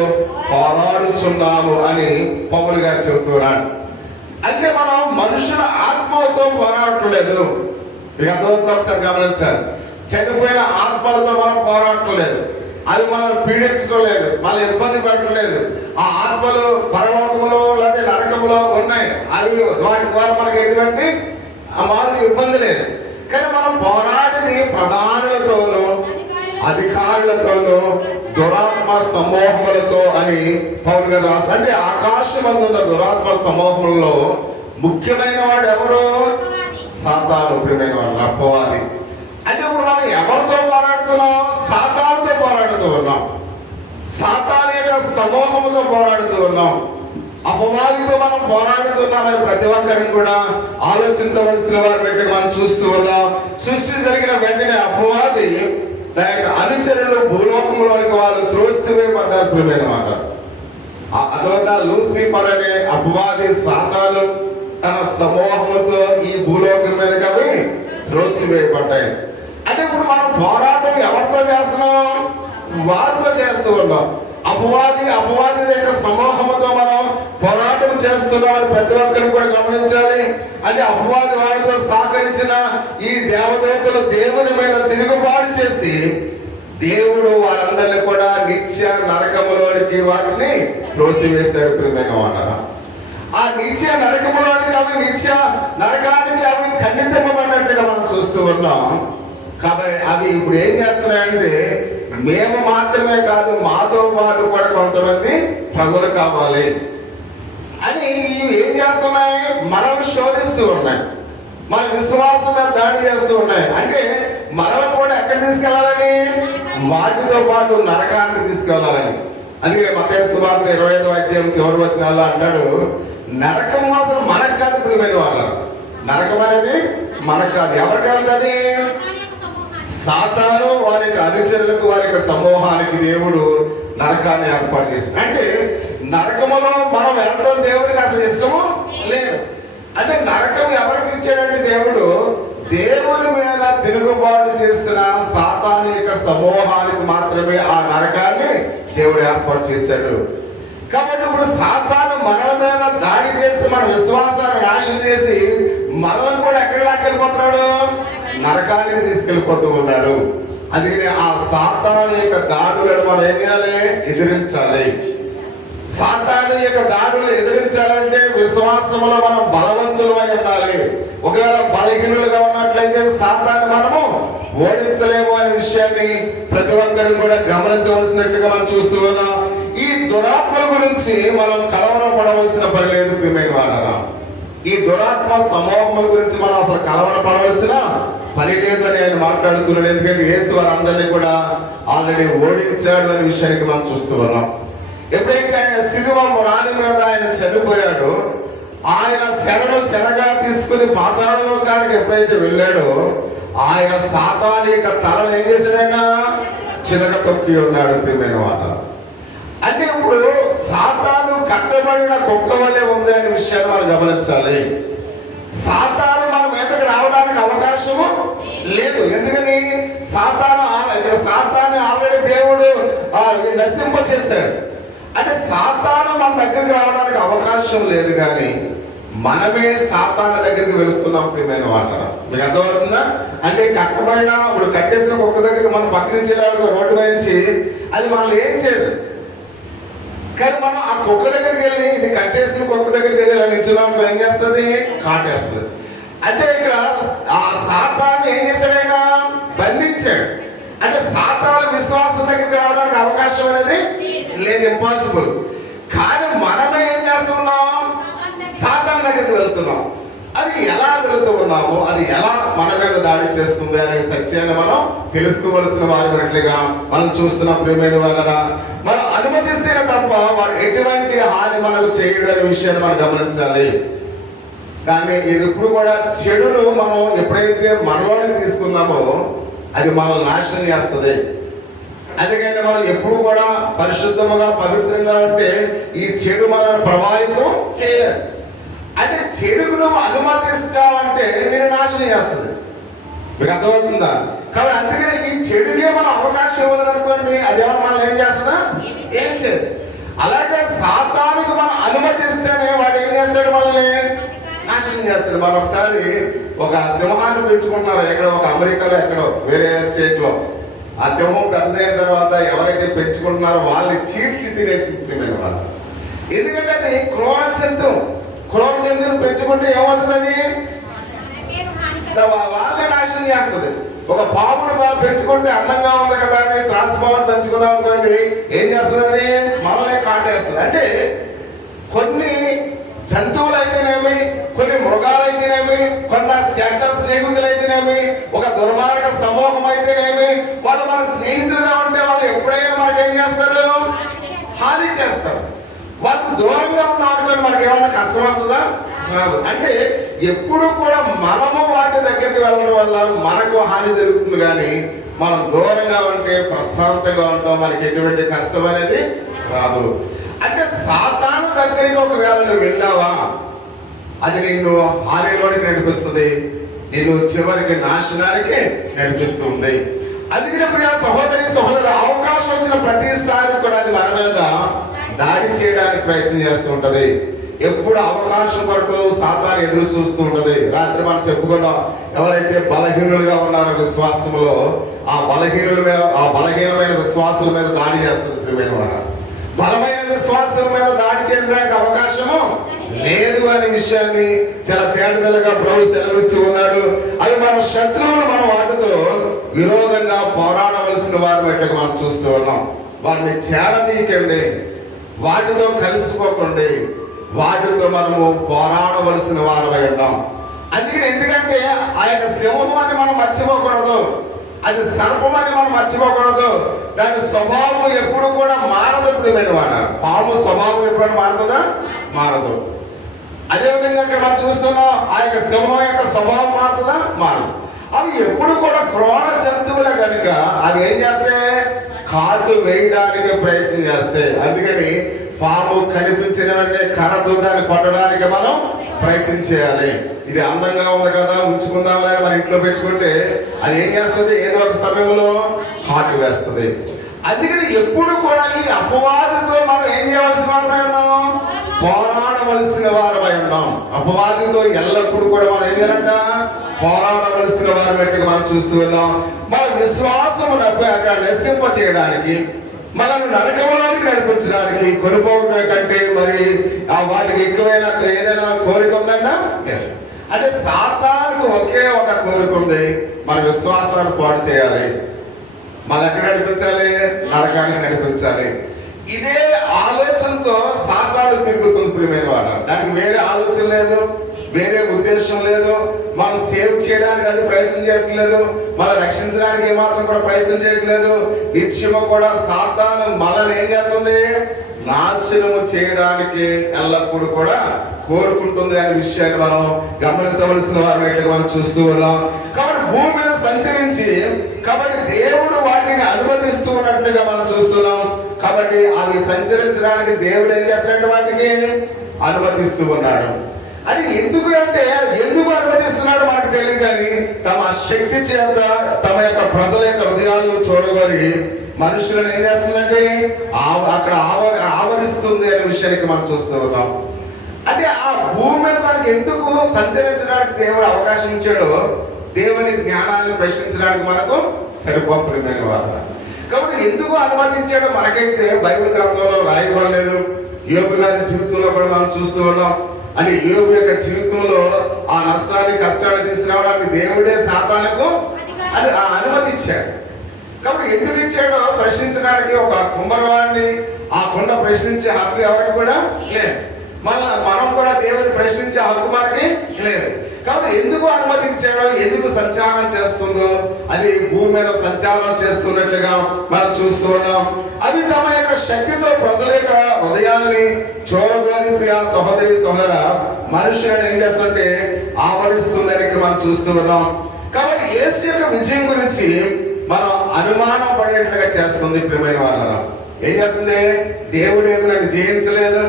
పోరాడుచున్నాము అని పౌలు గారు చెబుతున్నాడు. అంటే మనం మనుషుల ఆత్మలతో పోరాడలేదు. మీకు అర్థమవుతుందో ఒకసారి గమనించాలి. చనిపోయిన ఆత్మలతో మనం పోరాడలేదు, అవి మనం పీడించడం లేదు, మనం ఇబ్బంది పెట్టడం లేదు. ఆ ఆత్మలు పరలోకములో లేదా నరకములో ఉన్నాయి, అవి వాటి ద్వారా మనకి ఎటువంటి మామూలు ఇబ్బంది లేదు. కానీ మనం పోరాడేది ప్రధానులతోనూ అధికారులతోనూ దురాత్మ సమూహములతో అని పౌలు గారు రాస్తారు. అంటే ఆకాశమందున్న దురాత్మ సమూహంలో ముఖ్యమైన వాడు ఎవరు? సాతాను. ప్రియమైన వాడు అపవాది. అంటే ఇప్పుడు మనం ఎవరితో పోరాడుతున్నాం? సాతానుతో పోరాడుతూ ఉన్నాం, సాతాను యొక్క సమూహముతో పోరాడుతూ ఉన్నాం, అపవాదితో మనం పోరాడుతున్నామని ప్రతి ఒక్కరిని కూడా ఆలోచించవలసిన వారి బట్టి మనం చూస్తూ ఉన్నాం. సృష్టి జరిగిన వెంటనే అపవాది దాని యొక్క అనుచరులు భూలోకంలోనికి వాళ్ళు త్రోసివేయబడ్డారు ప్రియమైన మాట. అదోనా లూసిఫర్ అనే అపవాది సాతాను తన సమూహముతో ఈ భూలోకం మీదకి అవి త్రోసివేయబడ్డాయి. అంటే ఇప్పుడు మనం పోరాటం ఎవరితో చేస్తున్నాం? వారితో చేస్తూ ఉన్నాం. అపవాది యొక్క సమూహంతో మనం పోరాటం చేస్తున్నామని ప్రతి ఒక్కరిని కూడా గమనించాలి. అంటే అపవాది వారితో సహకరించిన ఈ దేవదూతలు దేవుని మీద తిరుగుబాటు చేసి దేవుడు వారందరినీ కూడా నిత్య నరకములోనికి వాటిని త్రోసివేశాడు ప్రియమైన వాళ్ళ. ఆ నిత్య నరకములోనికి అవి నిత్య నరకానికి అవి ఖండితమన్నట్టుగా మనం చూస్తూ ఉన్నాం. కాబట్టి అవి ఇప్పుడు ఏం చేస్తున్నాయంటే మేము మాత్రమే కాదు, మాతో పాటు కూడా కొంతమంది ప్రజలు కావాలి అని ఇవి ఏం చేస్తున్నాయి? మనల్ని శోధిస్తూ ఉన్నాయి, మన విశ్వాసం మీద దాడి చేస్తూ ఉన్నాయి. అంటే మనల్ని కూడా ఎక్కడ తీసుకెళ్లాలని? వాటితో పాటు నరకానికి తీసుకెళ్లాలని. అందుకే మత్తయి సువార్త 25వ అధ్యాయం చివరి వచనాల్లో అంటాడు, నరకం అసలు మనకు కాదు ప్రియమైన వాళ్ళ. నరకం అనేది మనకు కాదు. ఎవరికాదు? అది సాతాను వారి యొక్క అనుచరులకు, వారి యొక్క సమూహానికి దేవుడు నరకాన్ని ఏర్పాటు చేశాడు. అంటే నరకములో మనం వెళ్ళడం దేవుడికి అసలు ఇష్టము లేదు. అంటే నరకం ఎవరికి ఇచ్చాడంటే దేవుడు దేవుని మీద తిరుగుబాటు చేసిన సాతాను యొక్క సమూహానికి మాత్రమే ఆ నరకాన్ని దేవుడు ఏర్పాటు చేశాడు. కాబట్టి ఇప్పుడు సాతాను మనల మీద దాడి చేసి మన విశ్వాసాన్ని నాశనం చేసి మనల్ని కూడా ఎక్కడికి లాక్కెళ్ళిపోతున్నాడు? నరకానికి తీసుకెళ్ళిపోతూ ఉన్నాడు. అందుకని ఆ సాతాను యొక్క దాడులను మనం ఏం చేయాలి? ఎదిరించాలి. సాతాను యొక్క దాడులు ఎదిరించాలంటే విశ్వాసంలో మనం బలవంతులు అయి ఉండాలి. ఒకవేళ బలహీనులుగా ఉన్నట్లయితే సాతాను మనము ఓడించలేము అనే విషయాన్ని ప్రతి ఒక్కరిని కూడా గమనించవలసినట్టుగా మనం చూస్తూ ఉన్నాం. ఈ దురాత్మల గురించి మనం కలవరపడవలసిన పని లేదు ప్రియమైన వాళ్ళరా. ఈ దురాత్మ సమూహముల గురించి మనం అసలు కలవరపడవలసిన పని లేదు అని ఆయన మాట్లాడుతున్నాడు. ఎందుకంటే యేసు వారందరినీ కూడా ఆల్రెడీ ఓడించాడు అనే విషయానికి మనం చూస్తూ ఉన్నాం. ఎప్పుడైతే ఆయన శిలువ రాణి మీద ఆయన చనిపోయాడో, ఆయన శరగా తీసుకుని పాతాళలోకానికి ఎప్పుడైతే వెళ్ళాడో, ఆయన సాతాను యొక్క తలను ఏం చేశాడైనా చితక తొక్కి ఉన్నాడు ప్రియమైన వాళ్ళ. అంటే ఇప్పుడు సాతాను కట్టబడిన కుక్క వలె ఉంది అనే విషయాన్ని మనం గమనించాలి. సాతాను మన మీదకి రావడానికి అవకాశము లేదు. ఎందుకని? సాతాను ఆల్రెడీ దేవుడు నశింప చేశాడు. అంటే సాతాను మన దగ్గరికి రావడానికి అవకాశం లేదు, కానీ మనమే సాతాను దగ్గరికి వెళుతున్నాం ప్రియమైన వాళ్ళ. మీకు అర్థమవుతుందా? అంటే కట్టబడిన ఇప్పుడు కట్టేసిన కుక్క దగ్గరికి మనం పక్క నుంచి రోడ్డు మీద నుంచి అది మనల్ని ఏం చేయదు. కానీ మనం ఆ కుక్క దగ్గరికి వెళ్ళి, ఇది కట్టేసిన కుక్క దగ్గరికి వెళ్ళి ఇలా నిల్చున్నాం, ఏం చేస్తుంది? కాటేస్తుంది. అంటే ఇక్కడ ఆ సాతాన్ని ఏం చేశాడైనా బంధించాడు. అంటే సాతాను విశ్వాసం దగ్గరికి రావడానికి అవకాశం అనేది లేదు, ఇంపాసిబుల్. కానీ మనమే ఏం చేస్తున్నాం? సాతాను దగ్గరికి వెళ్తున్నాం. అది ఎలా వెళుతూ ఉన్నాము, అది ఎలా మన మీద దాడి చేస్తుంది అనే సత్యాన్ని మనం తెలుసుకోవలసిన వారినట్లుగా మనం చూస్తున్న ప్రియమైన వాళ్ళ. మనం అనుమతిస్తేనే తప్ప వాడు ఎటువంటి హాని మనకు చేయడం అనే విషయాన్ని మనం గమనించాలి. కానీ ఇది ఇప్పుడు కూడా చెడును మనం ఎప్పుడైతే మనలోనికి తీసుకున్నామో అది మనల్ని నాశనం చేస్తుంది. అందుకని మనం ఎప్పుడు కూడా పరిశుద్ధముగా పవిత్రంగా ఉంటే ఈ చెడు మనల్ని ప్రభావితం చేయలేదు. అంటే చెడుకు నువ్వు అనుమతిస్తావంటే నేను నాశనం చేస్తుంది. మీకు అర్థమవుతుందా? కాబట్టి అందుకనే ఈ చెడుకే మనం అవకాశం ఇవ్వలేదనుకోండి, అదేమన్నా మనం ఏం చేస్తుందా? ఏం చేయదు. అలాగే సాతానుకు మనం అనుమతిస్తేనే వాడు ఏం చేస్తాడు? మనల్ని నాశనం చేస్తాడు. మనం ఒకసారి ఒక సింహాన్ని పెంచుకుంటున్నారు ఎక్కడో, ఒక అమెరికాలో ఎక్కడో వేరే స్టేట్లో. ఆ సింహం పెద్దదైన తర్వాత ఎవరైతే పెంచుకుంటున్నారో వాళ్ళని చీల్చి తినేసింది వాళ్ళు. ఎందుకంటే అది క్రూర జంతువుని పెంచుకుంటే ఏమవుతుంది? అది వాళ్ళని నాశనం చేస్తుంది. ఒక పామును పెంచుకుంటే అందంగా ఉంది కదా అని త్రాసుపామును పెంచుకున్నాం అనుకోండి, ఏం చేస్తుంది? అది మనల్ని కాటేస్తుంది. అంటే కొన్ని జంతువులు అయితేనేమి, కొన్ని మృగాలు అయితేనేమి, కొన్ని చెడ్డ స్నేహితులు అయితేనేమి, ఒక దుర్మార్గ సమూహం అయితేనేమి, వాళ్ళు మన స్నేహితులుగా ఉంటే వాళ్ళు ఎప్పుడైనా మనకి ఏం చేస్తారు? హాని చేస్తారు. వాళ్ళకు దూరంగా ఉన్నాం అనుకోని మనకి ఏమన్నా కష్టం వస్తుందా? రాదు. అంటే ఎప్పుడు కూడా మనము వాటి దగ్గరికి వెళ్ళడం వల్ల మనకు హాని జరుగుతుంది, కానీ మనం దూరంగా ఉంటే ప్రశాంతంగా ఉంటాం, మనకి ఎటువంటి కష్టం అనేది రాదు. అంటే సాతాను దగ్గరికి ఒకవేళ నువ్వు వెళ్ళావా, అది నిన్ను హానిలోనికి నడిపిస్తుంది, నిన్ను చివరికి నాశనానికి నడిపిస్తుంది. అందుకని ప్రియ సహోదరి సహోదరుడు, అవకాశం వచ్చిన ప్రతిసారి కూడా అది మన మీద దాడి చేయడానికి ప్రయత్నం చేస్తూ ఉంటది. ఎప్పుడు అవకాశం వరకు సాతాను ఎదురు చూస్తూ ఉంటది. రాత్రి మనం చెప్పుకున్నాం, ఎవరైతే బలహీనులుగా ఉన్నారో విశ్వాసంలో, ఆ బలహీనమైన విశ్వాసుల మీద దాడి చేస్తుంది. ప్రియమైన వారు, బలమైన విశ్వాసుల మీద దాడి చేయడానికి అవకాశము లేదు అనే విషయాన్ని చాలా తేటతెల్లగా ప్రభు సెలవిస్తూ ఉన్నాడు. అవి మన శత్రువులు, మన వాటితో విరోధంగా పోరాడవలసిన వారి మట్టుకు మనం చూస్తూ ఉన్నాం. వాటిని చేరదీయకండి, వాటితో కలిసిపోకండి, వాటితో మనము పోరాడవలసిన వారమై ఉన్నాం. అందుకని ఎందుకంటే ఆ యొక్క సింహం అని మనం మర్చిపోకూడదు, అది సర్పం అని మనం మర్చిపోకూడదు. దాని స్వభావం ఎప్పుడు కూడా మారదు. ప్రియమైన వారు, పాము స్వభావం ఎప్పుడైనా మారుతుందా? మారదు. అదేవిధంగా ఇక్కడ మనం చూస్తున్నాం, ఆ యొక్క సింహం యొక్క స్వభావం మారుతుందా? మారదు. అవి ఎప్పుడు కూడా క్రూర జంతువులే కనుక అవి ఏం చేస్తాయి? కాటు వేయడానికి ప్రయత్నం చేస్తాయి. అందుకని పాము కనిపించిన వెంటనే కర్రతో దాన్ని కొట్టడానికి మనం ప్రయత్నం చేయాలి. ఇది అందంగా ఉంది కదా, ఉంచుకుందామని మన ఇంట్లో పెట్టుకుంటే అది ఏం చేస్తుంది? ఏదో ఒక సమయంలో కాటు వేస్తుంది. అందుకని ఎప్పుడు కూడా ఈ అపవాదితో మనం ఏం చేయవలసిన వారమై ఉన్నాం? పోరాడవలసిన వారమై ఉన్నాం. అపవాదితో ఎల్లప్పుడూ కూడా మనం ఏం చేయాలంట? పోరాడవలసిన వారి మట్టిగా మనం చూస్తూ ఉన్నాం. మన విశ్వాసము అక్కడ నశింప చేయడానికి, మనల్ని నరకంలోనికి నడిపించడానికి, కొనుక్కోవడం కంటే మరి వాటికి ఎక్కువైన ఏదైనా కోరిక ఉందంట. అంటే సాతానుకు ఒకే ఒక కోరిక ఉంది, మన విశ్వాసాన్ని పాడు చేయాలి, మన ఎక్కడ నడిపించాలి? నరకానికి నడిపించాలి. ఇదే ఆలోచనతో సాతాను తిరుగుతుంది. ప్రియమైన వారు, దానికి వేరే ఆలోచన లేదు, వేరే ఉద్దేశం లేదు. మనం సేవ్ చేయడానికి అది ప్రయత్నం చేయట్లేదు, మనం రక్షించడానికి ఏమాత్రం కూడా ప్రయత్నం చేయట్లేదు. నిత్యము కూడా సాతాను మనల్ని ఏం చేస్తుంది? నాశనము చేయడానికి ఎల్లప్పుడూ కూడా కోరుకుంటుంది అనే విషయాన్ని మనం గమనించవలసిన వారిని మనం చూస్తూ ఉన్నాం. కాబట్టి భూమి మీద సంచరించి, కాబట్టి దేవుడు వాటిని అనుమతిస్తూ ఉన్నట్లుగా మనం చూస్తున్నాం. కాబట్టి అవి సంచరించడానికి దేవుడు ఏం చేస్తాడంటే వాటికి అనుమతిస్తూ ఉన్నాడు. అది ఎందుకు అంటే, ఎందుకు అనుమతిస్తున్నాడు మనకు తెలియదు, కానీ తమ శక్తి చేత తమ యొక్క ప్రజల యొక్క హృదయాలు చూడగలి మనుషులను ఏం చేస్తుందంటే అక్కడ ఆవరిస్తుంది అనే విషయానికి మనం చూస్తూ ఉన్నాం. అంటే ఆ భూమి మీద మనకి ఎందుకు సంచరించడానికి దేవుడు అవకాశం ఇచ్చాడో, దేవుని జ్ఞానాన్ని ప్రశ్నించడానికి మనకు సరిపంపుమైన వారు. కాబట్టి ఎందుకు అనుమతించాడో మనకైతే బైబిల్ గ్రంథంలో రాయబడలేదు. యోబు గారి జీవితంలో కూడా మనం చూస్తూ ఉన్నాం. అంటే యోబు యొక్క జీవితంలో ఆ నష్టాన్ని కష్టాన్ని తీసుకురావడానికి దేవుడే సాతానుకు అనుమతి ఇచ్చాడు. కాబట్టి ఎందుకు ఇచ్చాడో ప్రశ్నించడానికి ఒక కుమ్మరవాడిని ఆ కొండ ప్రశ్నించే హక్కు ఎవరికి కూడా లేదు. మనం కూడా దేవుని ప్రశ్నించే హక్కు మనకి లేదు. కాబట్టి ఎందుకు అనుమతించాడో, ఎందుకు సంచారం చేస్తుందో, అది భూమి మీద సంచారం చేస్తున్నట్లుగా మనం చూస్తూ ఉన్నాం. అవి తమ యొక్క శక్తితో ప్రజల యొక్క హృదయాల్ని చూడగోని ప్రియ సహోదరి సహోదర మనుషులను ఏం చేస్తుంటే ఆవరిస్తుందని ఇక్కడ మనం చూస్తూ ఉన్నాం. కాబట్టి యేసు యొక్క విజయం గురించి మనం అనుమానం పడేట్లుగా చేస్తుంది. ప్రియమైన వాళ్ళ ఏం చేస్తుంది? దేవుడు ఏమి నన్ను జయించలేదు,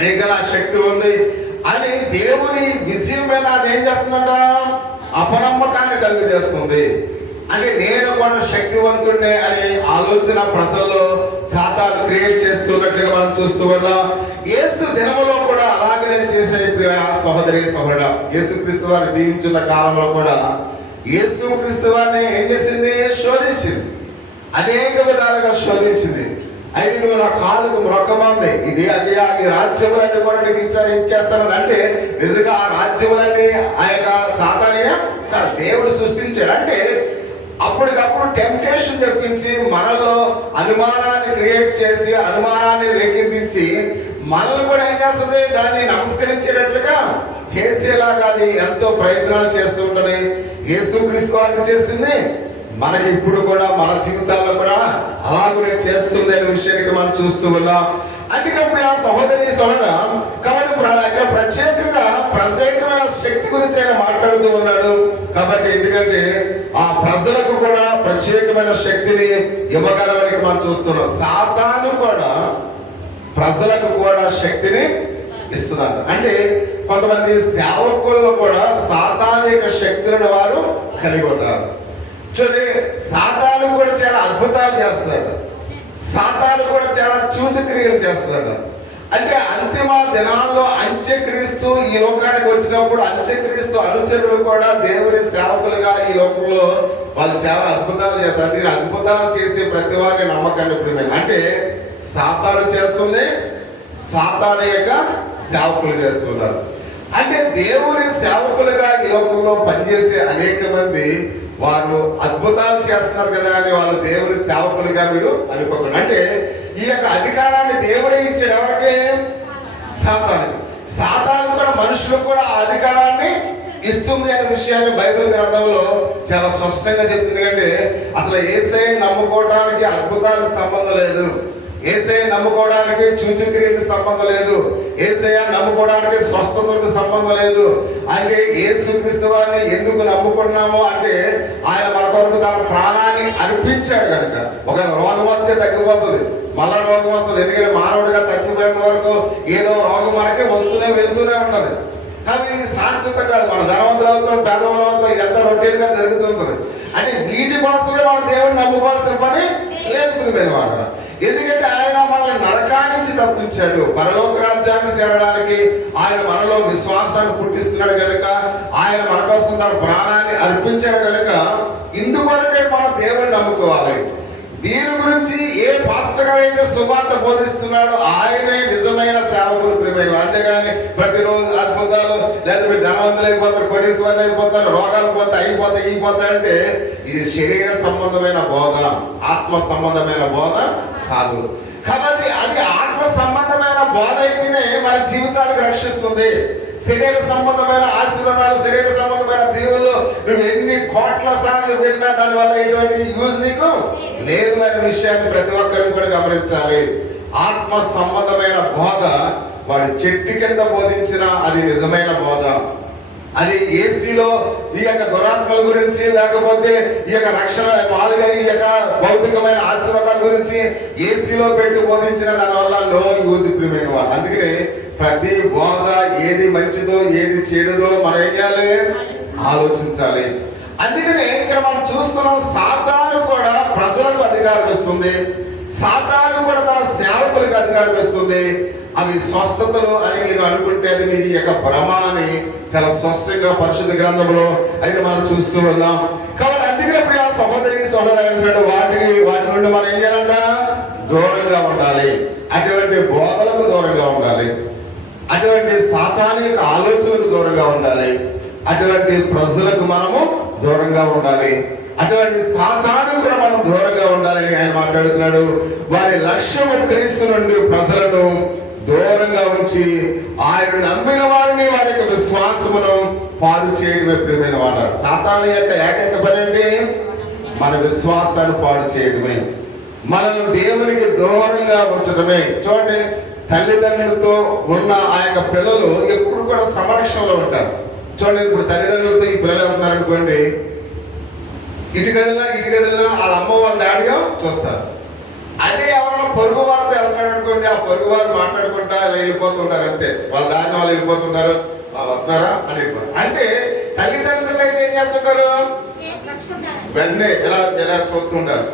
నీకు నా శక్తి ఉంది అని దేవుని విజయం మీద అది ఏం చేస్తుందంట? అపనమ్మకాన్ని కలుగజేస్తుంది. అంటే నేను కూడా శక్తివంతుడినే అనే ఆలోచన ప్రజల్లో సాతాను క్రియేట్ చేస్తున్నట్లుగా మనం చూస్తూ ఉన్నాం. యేసు దినములో కూడా అలాగనే చేసే సహోదరి సహోదరుడా, యేసుక్రీస్తు వారు జీవించిన కాలంలో కూడా యేసుక్రీస్తు వారిని ఏం చేసింది? శోధించింది, అనేక విధాలుగా శోధించింది. అయితే నువ్వు నా కాళ్ళకు మొక్కమంది, ఇది అది ఈ రాజ్యములన్నీ కూడా నీకు ఇచ్చేస్తాను అంటే నిజంగా ఆ రాజ్యములన్నీ ఆ యొక్క సాతానే దేవుడు సృష్టించాడు. అంటే అప్పటికప్పుడు టెంప్టేషన్ తెప్పించి మనలో అనుమానాన్ని క్రియేట్ చేసి, అనుమానాన్ని రేకెత్తించి మనల్ని కూడా ఏం చేస్తుంది? దాన్ని నమస్కరించేటట్లుగా చేసేలాగా అది ఎంతో ప్రయత్నాలు చేస్తూ ఉంటది. యేసుక్రీస్తు వారికి చేసింది మనకి ఇప్పుడు కూడా మన జీవితాల్లో కూడా అలాగే చేస్తుంది అనే విషయానికి మనం చూస్తూ ఉన్నాం. అందుకప్పుడు ఆ సహోదరి సోదరుడ, కాబట్టి ఇక్కడ ప్రత్యేకమైన శక్తి గురించి ఆయన మాట్లాడుతూ ఉన్నాడు. కాబట్టి ఎందుకంటే ఆ ప్రజలకు కూడా ప్రత్యేకమైన శక్తిని ఇవ్వగలవని మనం చూస్తున్నాం. సాతాను కూడా ప్రజలకు కూడా శక్తిని ఇస్తున్నారు. అంటే కొంతమంది సేవకులు కూడా సాతాను యొక్క శక్తులను వారు కలిగి ఉన్నారు. చూడండి, సాతాను కూడా చాలా అద్భుతాలు చేస్తాడు. సాతాను కూడా చాలా సూచక్రియలు చేస్తాడు. అంటే అంతిమ దినాల్లో అంత్యక్రీస్తు ఈ లోకానికి వచ్చినప్పుడు అంత్యక్రీస్తు అనుచరులు కూడా దేవుని సేవకులుగా ఈ లోకంలో వాళ్ళు చాలా అద్భుతాలు చేస్తారు. అందుకని అద్భుతాలు చేసే ప్రతి వారిని నమ్మకండి. ప్రియమైన అంటే సాతాను చేస్తుంది, సాతాను యొక్క సేవకులు చేస్తున్నారు. అంటే దేవుని సేవకులుగా ఈ లోకంలో పనిచేసే అనేక మంది వారు అద్భుతాలు చేస్తున్నారు కదా అని వాళ్ళు దేవుని సేవకులుగా మీరు అనుకోకండి. అంటే ఈ యొక్క అధికారాన్ని దేవుడే ఇచ్చాడు ఎవరికి? సాతాను. సాతాను కూడా మనుషులకు కూడా ఆ అధికారాన్ని ఇస్తుంది అనే విషయాన్ని బైబిల్ గ్రంథంలో చాలా స్పష్టంగా చెప్తుంది. అంటే అసలు యేసయ్యని నమ్ముకోవడానికి అద్భుతాలకు సంబంధం లేదు, యేసయ్యని నమ్ముకోవడానికి సూచక్రియలకు సంబంధం లేదు, యేసయ్యని నమ్ముకోవడానికి స్వస్థతలకు సంబంధం లేదు. అంటే యేసుక్రీస్తు వారిని ఎందుకు నమ్ముకున్నాము అంటే ఆయన మన కొరకు తన ప్రాణాన్ని అర్పించాడు కనుక. ఒక రోగం వస్తే తగ్గిపోతుంది, మళ్ళా రోగం వస్తుంది. ఎందుకంటే మానవుడిగా చచ్చిపోయేంత వరకు ఏదో రోగం మనకి వస్తూనే వెళ్తూనే ఉంటది. కానీ ఇది శాశ్వతం కాదు. మన ధనవంతులు అవుతాం, పేదవాళ్ళు అవుతాం, ఎంత రొటీన్గా జరుగుతుంటది. అంటే వీటి కోసమే మన దేవుడిని నమ్ముకోవాల్సిన పని లేదు ప్రియమైన వారు. ఎందుకంటే ఆయన మనల్ని నరకాన్ని నుంచి తప్పించాడు, పరలోక రాజ్యానికి చేరడానికి ఆయన మనలో విశ్వాసాన్ని పుట్టిస్తున్నాడు కనుక, ఆయన మన కోసం తన ప్రాణాన్ని అర్పించాడు కనుక ఇందుకొరకే మనం దేవుడిని నమ్ముకోవాలి. దీని గురించి ఏ పాస్టర్ గారు అయితే సువార్త బోధిస్తున్నాడో ఆయనే నిజమైన సేవకుడు ప్రియమైన. అంతేగాని ప్రతిరోజు అద్భుతాలు లేదా మీరు ధనవంతులు అయిపోతారు, కోటీశ్వరులు అయిపోతారు, రోగాలు పోతాయి, అయిపోతాయి అంటే ఇది శరీర సంబంధమైన బోధ, ఆత్మ సంబంధమైన బోధ కాదు. కాబట్టి అది ఆత్మ సంబంధమైన బోధ అయితేనే మన జీవితానికి రక్షిస్తుంది. శరీర సంబంధమైన ఆశీర్వాదాలు, శరీర సంబంధమైన దేవుళ్ళు నువ్వు ఎన్ని కోట్ల సార్లు విన్నా దానివల్ల ఎటువంటి యూజ్ నీకు లేదు అనే విషయాన్ని ప్రతి ఒక్కరిని కూడా గమనించాలి. ఆత్మ సంబంధమైన బోధ వాడు చెట్టు కింద బోధించిన అది నిజమైన బోధ. అది ఏసీలో ఈ యొక్క దురాత్మల గురించి లేకపోతే ఈ యొక్క రక్షణ మాలుగా ఈ యొక్క భౌతికమైన ఆశీర్వాదాల గురించి ఏసీలో పెట్టి బోధించిన దానివల్ల నో యూజ్ ప్రియమైన వాళ్ళు. అందుకని ప్రతి బోధ ఏది మంచిదో ఏది చెడుదో మనం ఏం చేయాలి? ఆలోచించాలి. అందుకనే ఇక్కడ మనం చూస్తున్నాం, సాతాను కూడా ప్రజలకు అధికారం ఇస్తుంది, సాతాను కూడా తన సేవకులకు అధికారం ఇస్తుంది. అవి స్వస్థతలు అని మీరు అనుకుంటే అది మీ యొక్క భ్రమ అని చాలా స్పష్టంగా పరిశుద్ధ గ్రంథంలో అయితే మనం చూస్తూ ఉన్నాం. కాబట్టి అందుకనే ప్రియ సహోదరి సహోదరుడు వాటి నుండి మనం ఏం చేయాలంట? దూరంగా ఉండాలి. అటువంటి బోధలకు దూరంగా ఉండాలి, అటువంటి సాతాను యొక్క ఆలోచనలకు దూరంగా ఉండాలి, అటువంటి ప్రజలకు మనము దూరంగా ఉండాలి, అటువంటి సాతాను కూడా మనం దూరంగా ఉండాలని ఆయన మాట్లాడుతున్నాడు. వారి లక్ష్యము క్రీస్తు నుండి ప్రజలను దూరంగా ఉంచి ఆయన నమ్మిన వారిని వారి యొక్క విశ్వాసమును పాడు చేయడమే ప్రియమైన వారు. సాతాను యొక్క ఏకైక పని అంటే మన విశ్వాసాన్ని పాడు చేయడమే, మనల్ని దేవునికి దూరంగా ఉంచడమే. చూడండి, తల్లిదండ్రులతో ఉన్న ఆ యొక్క పిల్లలు ఎప్పుడు కూడా సంరక్షణలో ఉంటారు. చూడండి, ఇప్పుడు తల్లిదండ్రులతో ఈ పిల్లలు వెళ్తున్నారు అనుకోండి, ఇటు గదిలో వాళ్ళ అమ్మ వాళ్ళ డాడీగా చూస్తారు. అదే ఎవరైనా పొరుగు వారితో వెళ్తున్నాడు అనుకోండి, ఆ పొరుగు వారు మాట్లాడుకుంటా వెళ్ళిపోతుంటారు, అంతే. వాళ్ళ దారిని వాళ్ళు వెళ్ళిపోతుంటారు, వస్తున్నారా అని వెళ్ళిపోతారు. అంటే తల్లిదండ్రులు అయితే ఏం చేస్తుంటారు? వెంటనే ఎలా చూస్తుంటారు.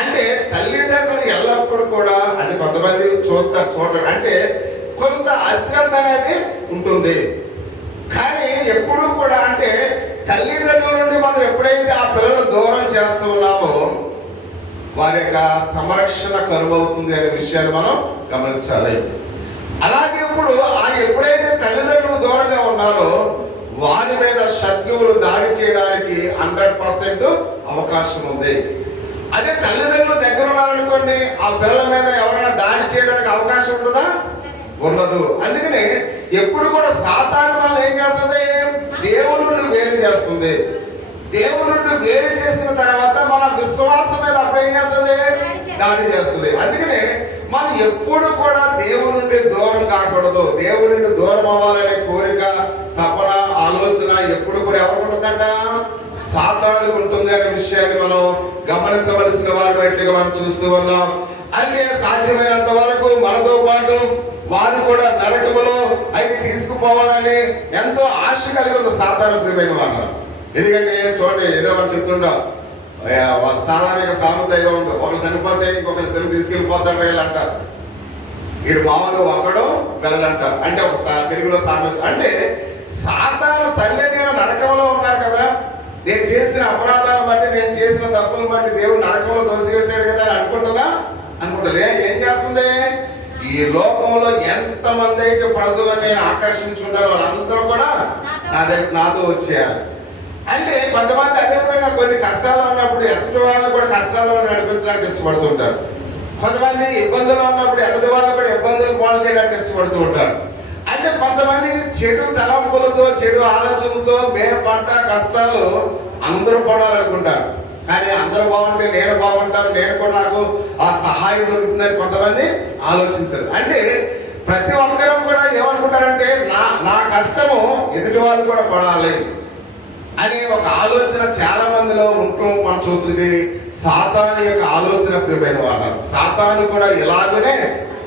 అంటే తల్లిదండ్రులు ఎల్లప్పుడూ కూడా అంటే కొంతమంది చూడరు, అంటే కొంత అశ్రద్ధ అనేది ఉంటుంది. కానీ ఎప్పుడు కూడా అంటే తల్లిదండ్రుల నుండి మనం ఎప్పుడైతే ఆ పిల్లలను దూరం చేస్తూ ఉన్నామో వారి యొక్క సంరక్షణ కరువు అవుతుంది అనే విషయాన్ని మనం గమనించాలి. అలాగే ఇప్పుడు ఎప్పుడైతే తల్లిదండ్రులు దూరంగా ఉన్నారో వారి మీద శత్రువులు దాడి చేయడానికి 100% అవకాశం ఉంది. అదే తల్లిదండ్రులు దగ్గర ఉన్నారనుకోండి, ఆ పిల్లల మీద ఎవరైనా దాడి చేయడానికి అవకాశం ఉంటుందా? ఉండదు. అందుకనే ఎప్పుడు కూడా సాతాను వల్ల ఏం చేస్తుంది? దేవుని నుండి వేరు చేస్తుంది. దేవుని నుండి వేరు చేసిన తర్వాత మన విశ్వాసం మీద అప్పుడు ఏం చేస్తుంది? దాడి చేస్తుంది. అందుకనే మనం ఎప్పుడు కూడా దేవుని నుండి దూరం కాకూడదు. దేవుని నుండి దూరం అవ్వాలనే కోరిక, తపన, ఆలోచన ఎప్పుడు కూడా ఎవరికి ఉంటుందంట? సాతానుకు ఉంటుంది అనే విషయాన్ని మనం గమనించవలసిన వారు మనం చూస్తూ ఉన్నాం. అంటే సాధ్యమైనంత వరకు మనతో పాటు వారు కూడా నరకములో అయితే తీసుకుపోవాలని ఎంతో ఆశ కలిగి ఉంది సాతాను ప్రియమైన వాళ్ళు. ఎందుకంటే చూడండి, ఏదో మనం చెప్తుంటాం, సాధారణ సామెత ఏదో ఉంది, ఒకరు చనిపోతే ఇంకొకరు తెలుగు తీసుకెళ్ళిపోతాడు వీళ్ళు అంటారు. వీడు మామూలుగా ఒక్కడు వెళ్ళడంటారు. అంటే ఒక తెలుగులో సామెత. అంటే సాతాను సరిలేని నరకంలో ఉన్నారు కదా, నేను చేసిన అపరాధాలను బట్టి, నేను చేసిన తప్పులను బట్టి దేవుడు నరకంలో తోసివేశాడు కదా అని అనుకుంటుందా? అనుకుంటలే. ఏం చేస్తుంది? ఈ లోకంలో ఎంతమంది అయితే ప్రజలని ఆకర్షించుకుంటారో వాళ్ళందరూ కూడా నాతో వచ్చేయాలి. అంటే కొంతమంది అదేవిధంగా కొన్ని కష్టాలు ఉన్నప్పుడు ఎదుటి వాళ్ళని కూడా కష్టాల్లో నడిపించడానికి ఇష్టపడుతుంటారు. కొంతమంది ఇబ్బందులు ఉన్నప్పుడు ఎదుటి వాళ్ళని కూడా ఇబ్బందులు పాలు చేయడానికి ఇష్టపడుతూ ఉంటారు. అంటే కొంతమంది చెడు తలంపులతో, చెడు ఆలోచనలతో మేము పడ్డ కష్టాలు అందరూ పడాలనుకుంటారు. కానీ అందరూ బాగుంటే నేను బాగుంటాను, నేను కూడా నాకు ఆ సహాయం దొరుకుతుందని కొంతమంది ఆలోచించరు. అంటే ప్రతి ఒక్కరూ కూడా ఏమనుకుంటారంటే నా కష్టము ఎదుటి వాళ్ళు కూడా పడాలి అనే ఒక ఆలోచన చాలా మందిలో ఉంటూ మనం చూస్తుంది. సాతాను యొక్క ఆలోచన ప్రియమైన వాళ్ళు. సాతాను కూడా ఇలాగనే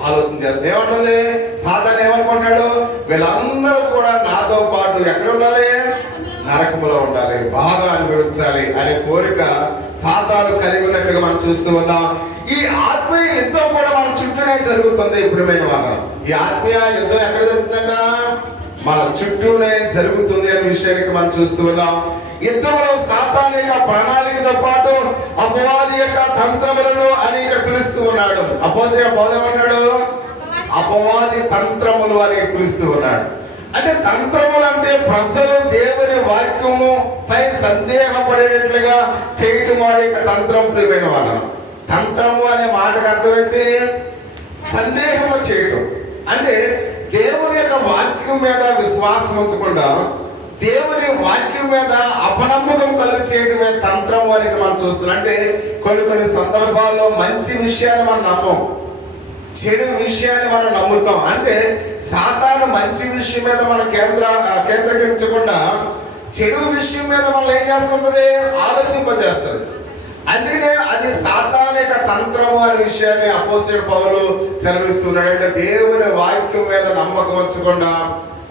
ఆలోచన చేస్తుంది. ఏమంటుంది సాతాను? ఏమనుకుంటున్నాడు? వీళ్ళందరూ కూడా నాతో పాటు ఎక్కడ ఉండాలి? నరకములో ఉండాలి, బాధ అనుభవించాలి అనే కోరిక సాతాను కలిగి ఉన్నట్లుగా మనం చూస్తూ ఉన్నాం. ఈ ఆత్మీయ యుద్ధం కూడా మన చుట్టూనే జరుగుతుంది ప్రియమైన వాళ్ళు. ఈ ఆత్మీయ యుద్ధం ఎక్కడ జరుగుతుందంట? మన చుట్టూనే జరుగుతుంది అనే విషయానికి మనం చూస్తూ ఉన్నాం. యుద్ధంలో సాతాను యొక్క ప్రణాళికతో పాటు అపవాది యొక్క తంత్రములను అని ఇక్కడ పిలుస్తూ ఉన్నాడు. అపోస్తలుడైన పౌలు ఏమన్నాడు? అపవాది తంత్రములు అని పిలుస్తూ ఉన్నాడు. అంటే తంత్రములు అంటే ప్రజలు దేవుని వాక్యము పై సందేహపడేటట్లుగా చేయటం వాడి యొక్క తంత్రం ప్రియమైన వాళ్ళ. తంత్రము అనే మాటకు అర్థం ఏంటి? సందేహము చేయటం. అంటే దేవుని యొక్క వాక్యం మీద విశ్వాసం ఉంచకుండా దేవుని వాక్యం మీద అపనమ్మకం కలుగు చేయడమే తంత్రము అని మనం చూస్తున్నాం. అంటే కొన్ని సందర్భాల్లో మంచి విషయాన్ని మనం నమ్మం, చెడు విషయాన్ని మనం నమ్ముతాం. అంటే సాతాను మంచి విషయం మీద మనం కేంద్రీకరించకుండా చెడు విషయం మీద మనం ఏం చేస్తుంటది? ఆలోచింపజేస్తుంది. అందుకనే అది సాతాను యొక్క తంత్రము అనే విషయాన్ని అపోస్తలుడైన పౌలు సెలవిస్తున్నాడు. అంటే దేవుని వాక్యం మీద నమ్మకం ఉంచకుండా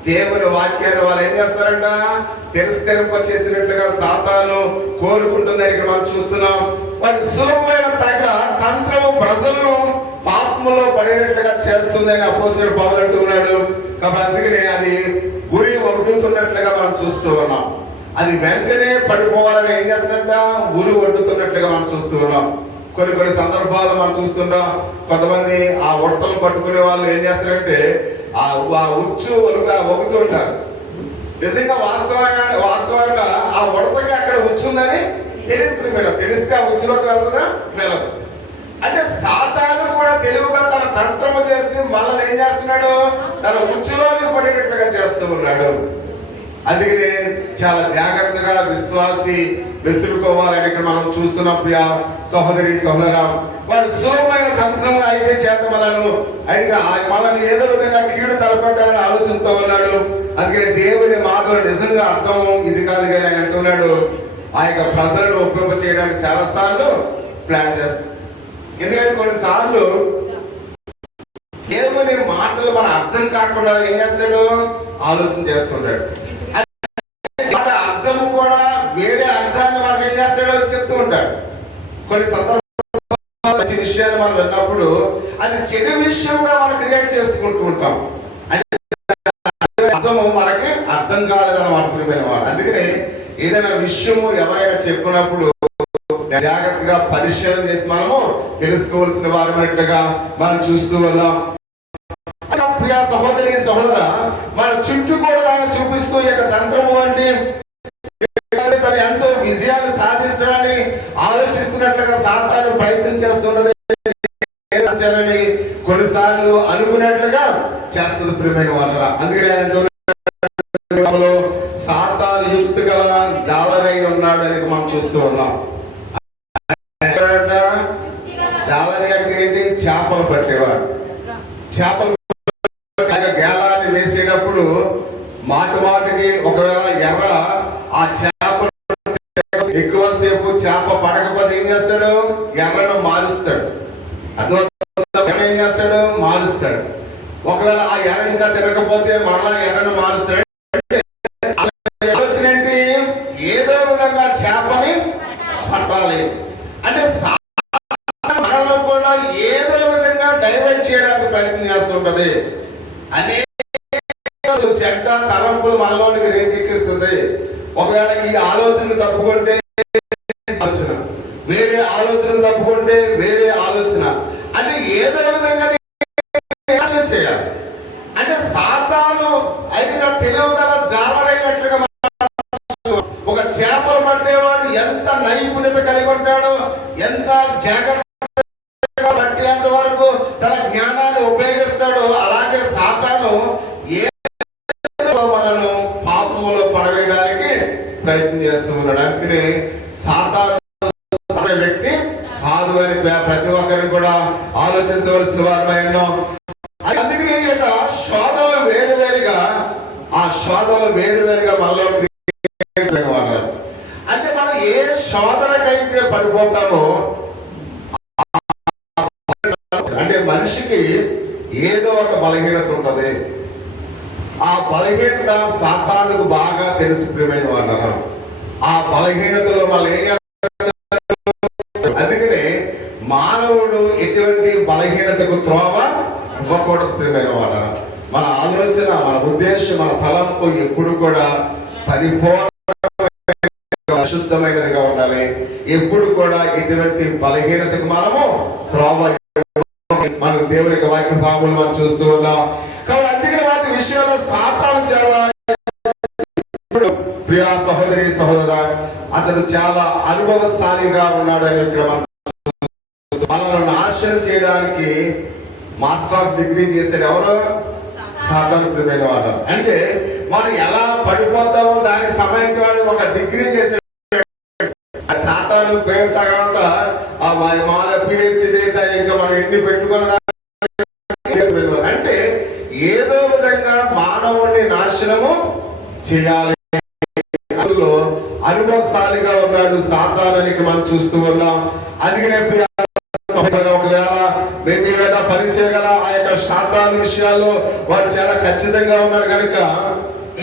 దేవుని వాక్యాన్ని వాళ్ళు ఏం చేస్తారంట? తిరస్కరింప చేసినట్లుగా సాతాను కోరుకుంటుందని ఇక్కడ మనం చూస్తున్నాం. వాటి సులభమైన తంత్రము ప్రజలను పాపములో పడేటట్లుగా చేస్తుందని అపోస్తలుడైన పౌలు అంటూ ఉన్నాడు. కాబట్టి అందుకనే అది ఉరి ఒడ్డుతున్నట్లుగా మనం చూస్తూ ఉన్నాం. అది వెంటనే పడిపోవాలని ఏం చేస్తుందంట? ఉరి ఒడ్డుతున్నట్లుగా మనం చూస్తూ ఉన్నాం. కొన్ని సందర్భాలు మనం చూస్తుంటాం. కొంతమంది ఆ ఉడతలను పట్టుకునే వాళ్ళు ఏం చేస్తారంటే ఆ ఉచ్చు ఒగుతూ ఉంటారు. నిజంగా వాస్తవంగా ఆ ఉడతకి అక్కడ ఉచ్చు ఉందని తెలియదు. తెలిస్తే ఆ ఉచ్చులోకి వెళ్తుందా? వెళ్ళదు. అంటే సాతాను కూడా తెలివిగా తన తంత్రము చేసి మనల్ని ఏం చేస్తున్నాడు? తన ఉచ్చులోకి పడేటట్లుగా చేస్తూ ఉన్నాడు. అందుకనే చాలా జాగ్రత్తగా విశ్వాసి వెసులుకోవాలని ఇక్కడ మనం చూస్తున్నాం. ప్రియ సహోదరి సహోదరా, వాడు సులభమైన తంత్రం అయితే చేత మనల్ని ఏదో విధంగా కీడు తలపెట్టాలని ఆలోచనతో ఉన్నాడు. అందుకనే దేవుని మాటలు నిజంగా అర్థం ఇది కాదు కానీ ఆయన అంటున్నాడు, ఆ యొక్క ప్రజలను ఒప్పింప చేయడానికి చాలా సార్లు ప్లాన్ చేస్తాడు. ఎందుకంటే కొన్నిసార్లు దేవుని మాటలు మన అర్థం కాకుండా ఏం చేస్తాడు? ఆలోచన చేస్తుంటాడు. అర్థము కూడా వేరే అర్థాన్ని మనకు ఏం చేస్తాడో చెప్తూ ఉంటాడు. కొన్ని సందర్భాలు మంచి విషయాన్ని మనం విన్నప్పుడు అది చెడు విషయంగా మనం క్రియేట్ చేసుకుంటూ ఉంటాం. అంటే అర్థము మనకి అర్థం కాలేదన్నమాట ప్రియమైన వాడు. అందుకనే ఏదైనా విషయము ఎవరైనా చెప్పినప్పుడు జాగ్రత్తగా పరిశీలన చేసి మనము తెలుసుకోవాల్సిన వారమైనట్లుగా మనం చూస్తూ ఉన్నాం. ప్రియ సహోదరి సహోదర, మన చుట్టూ కూడా ఆయన చూపిస్తూ ఈ యొక్క తంత్రము అంటే తను ఎంతో విజయాలు సాధించడాన్ని ఆలోచిస్తున్నట్లుగా సాతాను ప్రయత్నం చేస్తున్నది కొన్నిసార్లు అనుకున్నట్లుగా చేస్తుంది ప్రియమైన వాళ్ళ. అందుకని ఆయన సాతాను యుక్తి గల జాలరై ఉన్నాడు అని మనం చూస్తూ ఉన్నాం. జాలరి అంటే ఏంటి? చేపలు పట్టేవాడు. చేపలు గేలాన్ని వేసేటప్పుడు మాటికి ఒకవేళ ఎర్ర ఆ చేపలు చేప పడకపోతే ఏం చేస్తాడు? ఎర్రను మారుస్తాడు. అర్థం ఏం చేస్తాడు? మారుస్తాడు. ఒకవేళ ఆ ఎర్ర ఇంకా తినకపోతే మరలా ఎర్రను మారుస్తాడు. ఆలోచన ఏంటి? ఏదో విధంగా చేపని పట్టాలి అంటే మనలో కూడా ఏదో విధంగా డైవర్ట్ చేయడానికి ప్రయత్నం చేస్తుంటది. అనేక చెడ్డ తలంపులు మనలోనికి రేకెక్కిస్తుంది. ఒకవేళ ఈ ఆలోచనలు తప్పుకుంటే ఆలోచన, వేరే ఆలోచనలు తప్పుకుంటే వేరే ఆలోచన, అంటే ఏదో విధంగా చేయాలి. అంటే సాతాను అయితే తెలియగల జాలరైనట్లుగా ఒక చేపలు పట్టేవాడు ఎంత నైపుణ్యత కలిగి ఉంటాడో, ఎంత జాగ్రత్తగా పట్టేంత వరకు తన జ్ఞానాన్ని ఉపయోగిస్తాడో, అలాగే సాతాను మనను పాపములో పడవేయడానికి ప్రయత్నం చేస్తూ ఉన్నాడు. అందుకని సాతాను వ్యక్తి కాదు అని ప్రతి ఒక్కరిని కూడా ఆలోచించవలసిన వారమై ఉన్నాం. అందుకని ఈ యొక్క శోధనలు వేరువేరుగా, ఆ శోధనలు వేరువేరుగా మనలో అంటే మనం ఏ శోధనకైతే పడిపోతామో, అంటే మనిషికి ఏదో ఒక బలహీనత ఉంటది. ఆ బలహీనత సాతానుకు బాగా తెలిసి ప్రియమైన వాళ్ళరా, ఆ బలహీనతలో వాళ్ళు ఏం చేస్తారు? అందుకనే మానవుడు ఎటువంటి బలహీనతకు త్రోవ ఇవ్వకూడదు ప్రియమైన వాళ్ళరా. మన ఆలోచన, మన ఉద్దేశం, మన తలంపు ఎప్పుడు కూడా పరిపూర్ణ అశుద్ధమైనదిగా ఉండాలి. ఎప్పుడు కూడా ఎటువంటి బలహీనతకు మనము త్రోవ మన దేవుని యొక్క వాక్య భాగములు మనం చూస్తూ ఉన్నాం. కాబట్టి అందుకని వాటి విషయంలో సాతాను చాలా, ప్రియ సహోదరి సహోదర, అతడు చాలా అనుభవశాలిగా ఉన్నాడు అని ఇక్కడ మనల్ని నాశనం చేయడానికి మాస్టర్ ఆఫ్ డిగ్రీ చేసాడు ఎవరు? సాతాను ప్రియమైన వాడు. అంటే మనం ఎలా పడిపోతామో దానికి సంబంధించిన వాడు ఒక డిగ్రీ చేసాడు. సాతాను పేరు తర్వాత మాల పిహెచ్డి ఇంకా మనం ఎన్ని పెట్టుకున్న అంటే ఏదో విధంగా మానవుడిని నాశనము చేయాలి. అందులో అనుభవశాలిగా ఉన్నాడు సాతానుని మనం చూస్తూ ఉన్నాం. అందుకనే ఒకవేళ మేము మీ మీద పనిచేయగల ఆ యొక్క సాతాను విషయాల్లో వాడు చాలా ఖచ్చితంగా ఉన్నాడు కనుక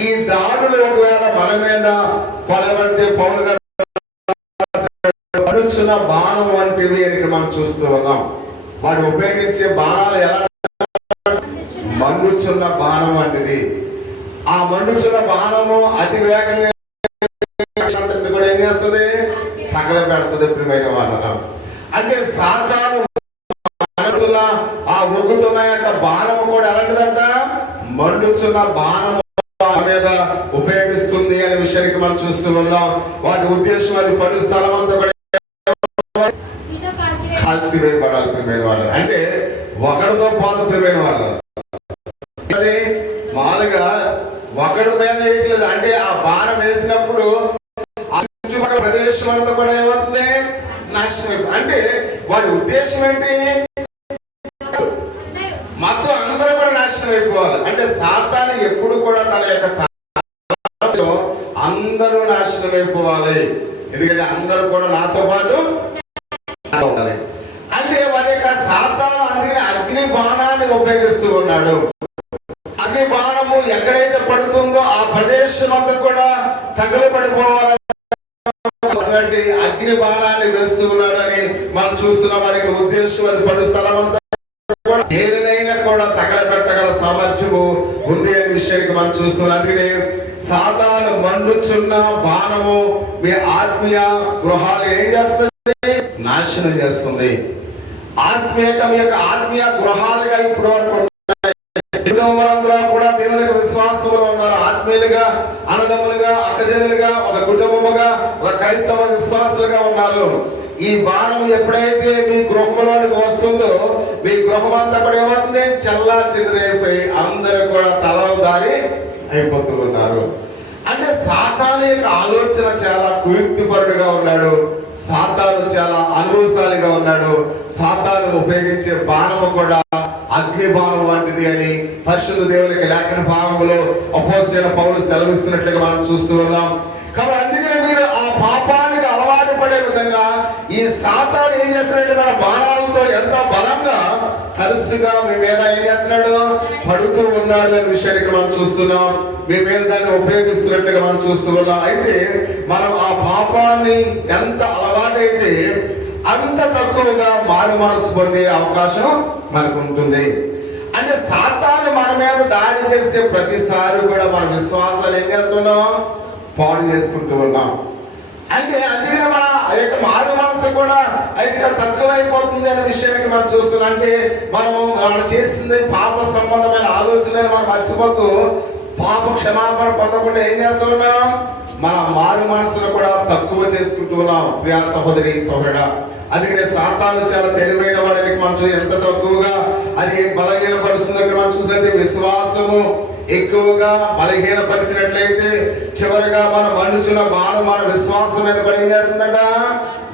ఈ దాడులు ఒకవేళ మన మీద పొలబడితే పౌలు గారు మండుచున్న బాణం వంటివి అని మనం చూస్తూ ఉన్నాం. వాడు ఉపయోగించే బాణాలు ఎలా? మండుచున్న బాణం వంటిది. ఆ మండుచున్న బాణము అతి వేగంగా కూడా ఏం చేస్తుంది? తగలబెడుతుంది ప్రియమైన వాళ్ళ. అంటే సాతాను ఆ ఉగ్గుతున్న యొక్క బాణము కూడా ఎలాంటిదంట? మండుచున్న బాణము మీద ఉపయోగిస్తుంది అనే విషయానికి మనం చూస్తూ ఉన్నాం. వాటి ఉద్దేశం అది పడు స్థలం అంతా కూడా కాల్చివేయబడాలి ప్రియమైన వాళ్ళు. అంటే ఒకడితో పాటు ప్రియమైన వాళ్ళు అది మామూలుగా ఒకడి మీద వేయట్లేదు. అంటే ఆ బాణం వేసినప్పుడు చుట్టుపక్కల ప్రదేశం అంతా కూడా ఏమవుతుంది? నాశనం. అంటే వాడి ఉద్దేశం ఏంటి? మొత్తం అందరూ కూడా నాశనం అయిపోవాలి. అంటే సాతాను ఎప్పుడు కూడా తన యొక్క అందరూ నాశనం అయిపోవాలి, ఎందుకంటే అందరూ కూడా నాతో పాటు ఉండాలి. అంటే వారి యొక్క సాతాను అందుకని అగ్ని బాణాన్ని ఉపయోగిస్తూ ఉన్నాడు. అగ్ని బాణము ఎక్కడైతే పడుతుందో ఆ ప్రదేశం అంతా కూడా తగలబడిపోవాలని అగ్ని బాణాన్ని వేస్తూ ఉన్నాడు అని మనం చూస్తున్న వారికి ఉద్దేశం. అది పడు స్థలం అంతా దేనినైనా కూడా తగలబెట్టగల సామర్థ్యము ఉంది అనే విషయానికి మనం చూస్తున్నాం. అందుకని సాతాను మండుచున్న బాణము మీ ఆత్మీయ గృహాలు ఏం చేస్తుంది? నాశనం చేస్తుంది. మీ యొక్క ఆత్మీయ గృహాలుగా ఇప్పుడు వరకు కుటుంబాలందరూ కూడా దేవుని విశ్వాసంలో ఉన్నారు. ఆత్మీయులుగా, అన్నదమ్ములుగా, అక్కజనులుగా, ఒక కుటుంబముగా, ఒక క్రైస్తవ విశ్వాసులుగా ఉన్నారు. ఈ బాణం ఎప్పుడైతే మీ గృహంలోనికి వస్తుందో మీ గృహం అంతా కూడా ఏమవుతుంది? చల్లా చెదిరైపోయి అందరూ కూడా తల దారి అయిపోతూ ఉన్నారు. అంటే సాతాను యొక్క ఆలోచన చాలా కుయుక్తిపరుడుగా ఉన్నాడు. సాతాను చాలా అనుభవశాలిగా ఉన్నాడు. సాతాను ఉపయోగించే బాణము కూడా అగ్ని బాణం వంటిది అని పరిశుద్ధ దేవునికి లేఖన భాగంలో అపోస్తలుడైన పౌలు సెలవిస్తున్నట్లుగా మనం చూస్తూ ఉన్నాం. కాబట్టి అందుకని మీరు ఆ పాపానికి అలవాటు పడే విధంగా సాతాను ఏం చేస్తున్నాడంటే తన బాణాలతో ఎంత బలంగా తరచుగా మీ మీద ఏం చేస్తున్నాడు, పడుతూ ఉన్నాడు అనే విషయానికి మనం చూస్తున్నాం. మీ మీద దాన్ని ఉపయోగిస్తున్నట్టుగా మనం చూస్తూ ఉన్నాం. అయితే మనం ఆ పాపాన్ని ఎంత అలవాటైతే అంత తక్కువగా మారు మనసు పొందే అవకాశం మనకు ఉంటుంది. అంటే సాతాను మన మీద దాడి చేసే ప్రతిసారి కూడా మన విశ్వాసాలు ఏం చేస్తున్నాం, పాడు చేసుకుంటూ ఉన్నాం. అంటే అందుకనే మన యొక్క మారు మనసు కూడా అయితే తక్కువైపోతుంది అనే విషయానికి మనం చూస్తున్నాం. అంటే మనం చేసింది పాప సంబంధమైన ఆలోచనలు మనం మర్చిపోతూ పాప క్షమాపణ పొందకుండా ఏం చేస్తూ ఉన్నాం, మన మారు మనసును కూడా తక్కువ చేసుకుంటూ ఉన్నాం. ప్రియా సహోదరి సహోదరుడా, అందుకనే సాతాను చాలా తెలివైన వాడికి మనం ఎంత తక్కువగా అది బలహీనపరుస్తుందో మనం చూసినట్లయితే విశ్వాసము ఎక్కువగా బలహీనపరిచినట్లయితే చివరిగా మనం మండుచున్న బాణం మన విశ్వాసం మీద పడి ఏం చేస్తుందట,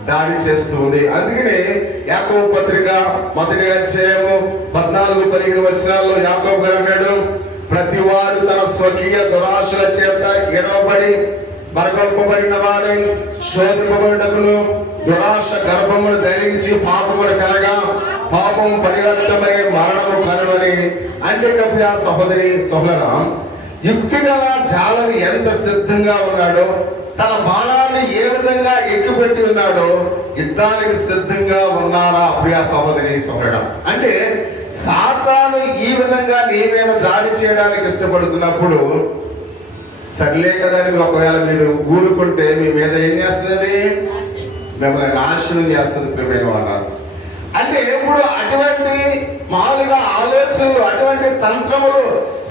దాడి చేస్తుంది. అందుకనే యాకోబు పత్రిక 1వ అధ్యాయము 14-15 వచనాల్లో యాకోబు గారు అన్నాడు, ప్రతివాడు తన స్వకీయ దురాశల చేత ఎడవబడి బరగొల్పబడిన వారై శోధింపబడుటకును దురాశ గర్భమును ధరించి పాపమును కలగా పాపం పరివర్తమై మరణము కనులని. అంటే కప్పుడు ఆ సహోదరి సహోదరా, యుక్తి గల జాలని ఎంత సిద్ధంగా ఉన్నాడో, తన బాణాన్ని ఏ విధంగా ఎక్కుపెట్టి ఉన్నాడో యుద్ధానికి సిద్ధంగా ఉన్నారా ప్రియా సహోదరి సహోదరుడా? అంటే సాతాను ఈ విధంగా నీ మీద దాడి చేయడానికి ఇష్టపడుతున్నప్పుడు సర్లే కదా అని ఒకవేళ మీరు ఊరుకుంటే మీ మీద ఏం చేస్తుంది, మిమ్మల్ని నాశనం చేస్తుంది ప్రియమైన వారు. అంటే ఇప్పుడు అటువంటి మామూలుగా ఆలోచనలు, అటువంటి తంత్రములు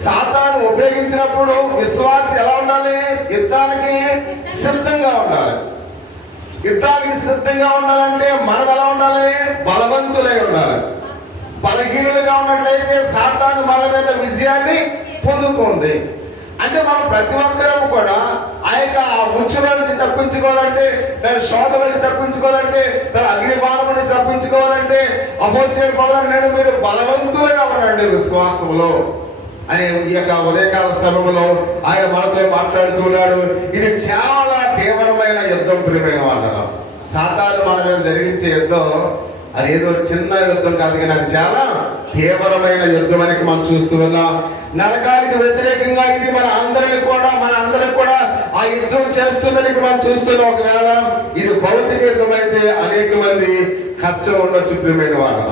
సాతాను ఉపయోగించినప్పుడు విశ్వాసి ఎలా ఉండాలి, యుద్ధానికి సిద్ధంగా ఉండాలి. యుద్ధానికి సిద్ధంగా ఉండాలంటే మనం ఎలా ఉండాలి, బలవంతులై ఉండాలి. బలహీనులుగా ఉన్నట్లయితే సాతాను మన మీద విజయాన్ని పొందుతుంది. అంటే మనం ప్రతి ఒక్కరము కూడా ఆ ఉచ్చుల నుంచి తప్పించుకోవాలంటే, దాని శోధన నుంచి తప్పించుకోవాలంటే, దాని అగ్నిబాణం నుంచి తప్పించుకోవాలంటే అపోస్తలుడైన పౌలు అన్నాడు, మీరు బలవంతులుగా ఉండండి విశ్వాసంలో అని ఈ యొక్క ఉదయకాల సమయంలో ఆయన మనతో మాట్లాడుతున్నాడు. ఇది చాలా తీవ్రమైన యుద్ధం ప్రియమైన వాళ్ళ. సాతాను మన మీద జరిగించే యుద్ధం అది ఏదో చిన్న యుద్ధం కాదు, కానీ అది చాలా తీవ్రమైన యుద్ధం అని మనం చూస్తూ ఉన్నాం. నరకానికి వ్యతిరేకంగా ఇది మన అందరికి కూడా ఆ యుద్ధం చేస్తుందని మనం చూస్తున్నాం. ఒకవేళ ఇది భౌతిక యుద్ధం అయితే అనేక మంది కష్టం ఉండొచ్చు ప్రియమైన వాళ్ళ.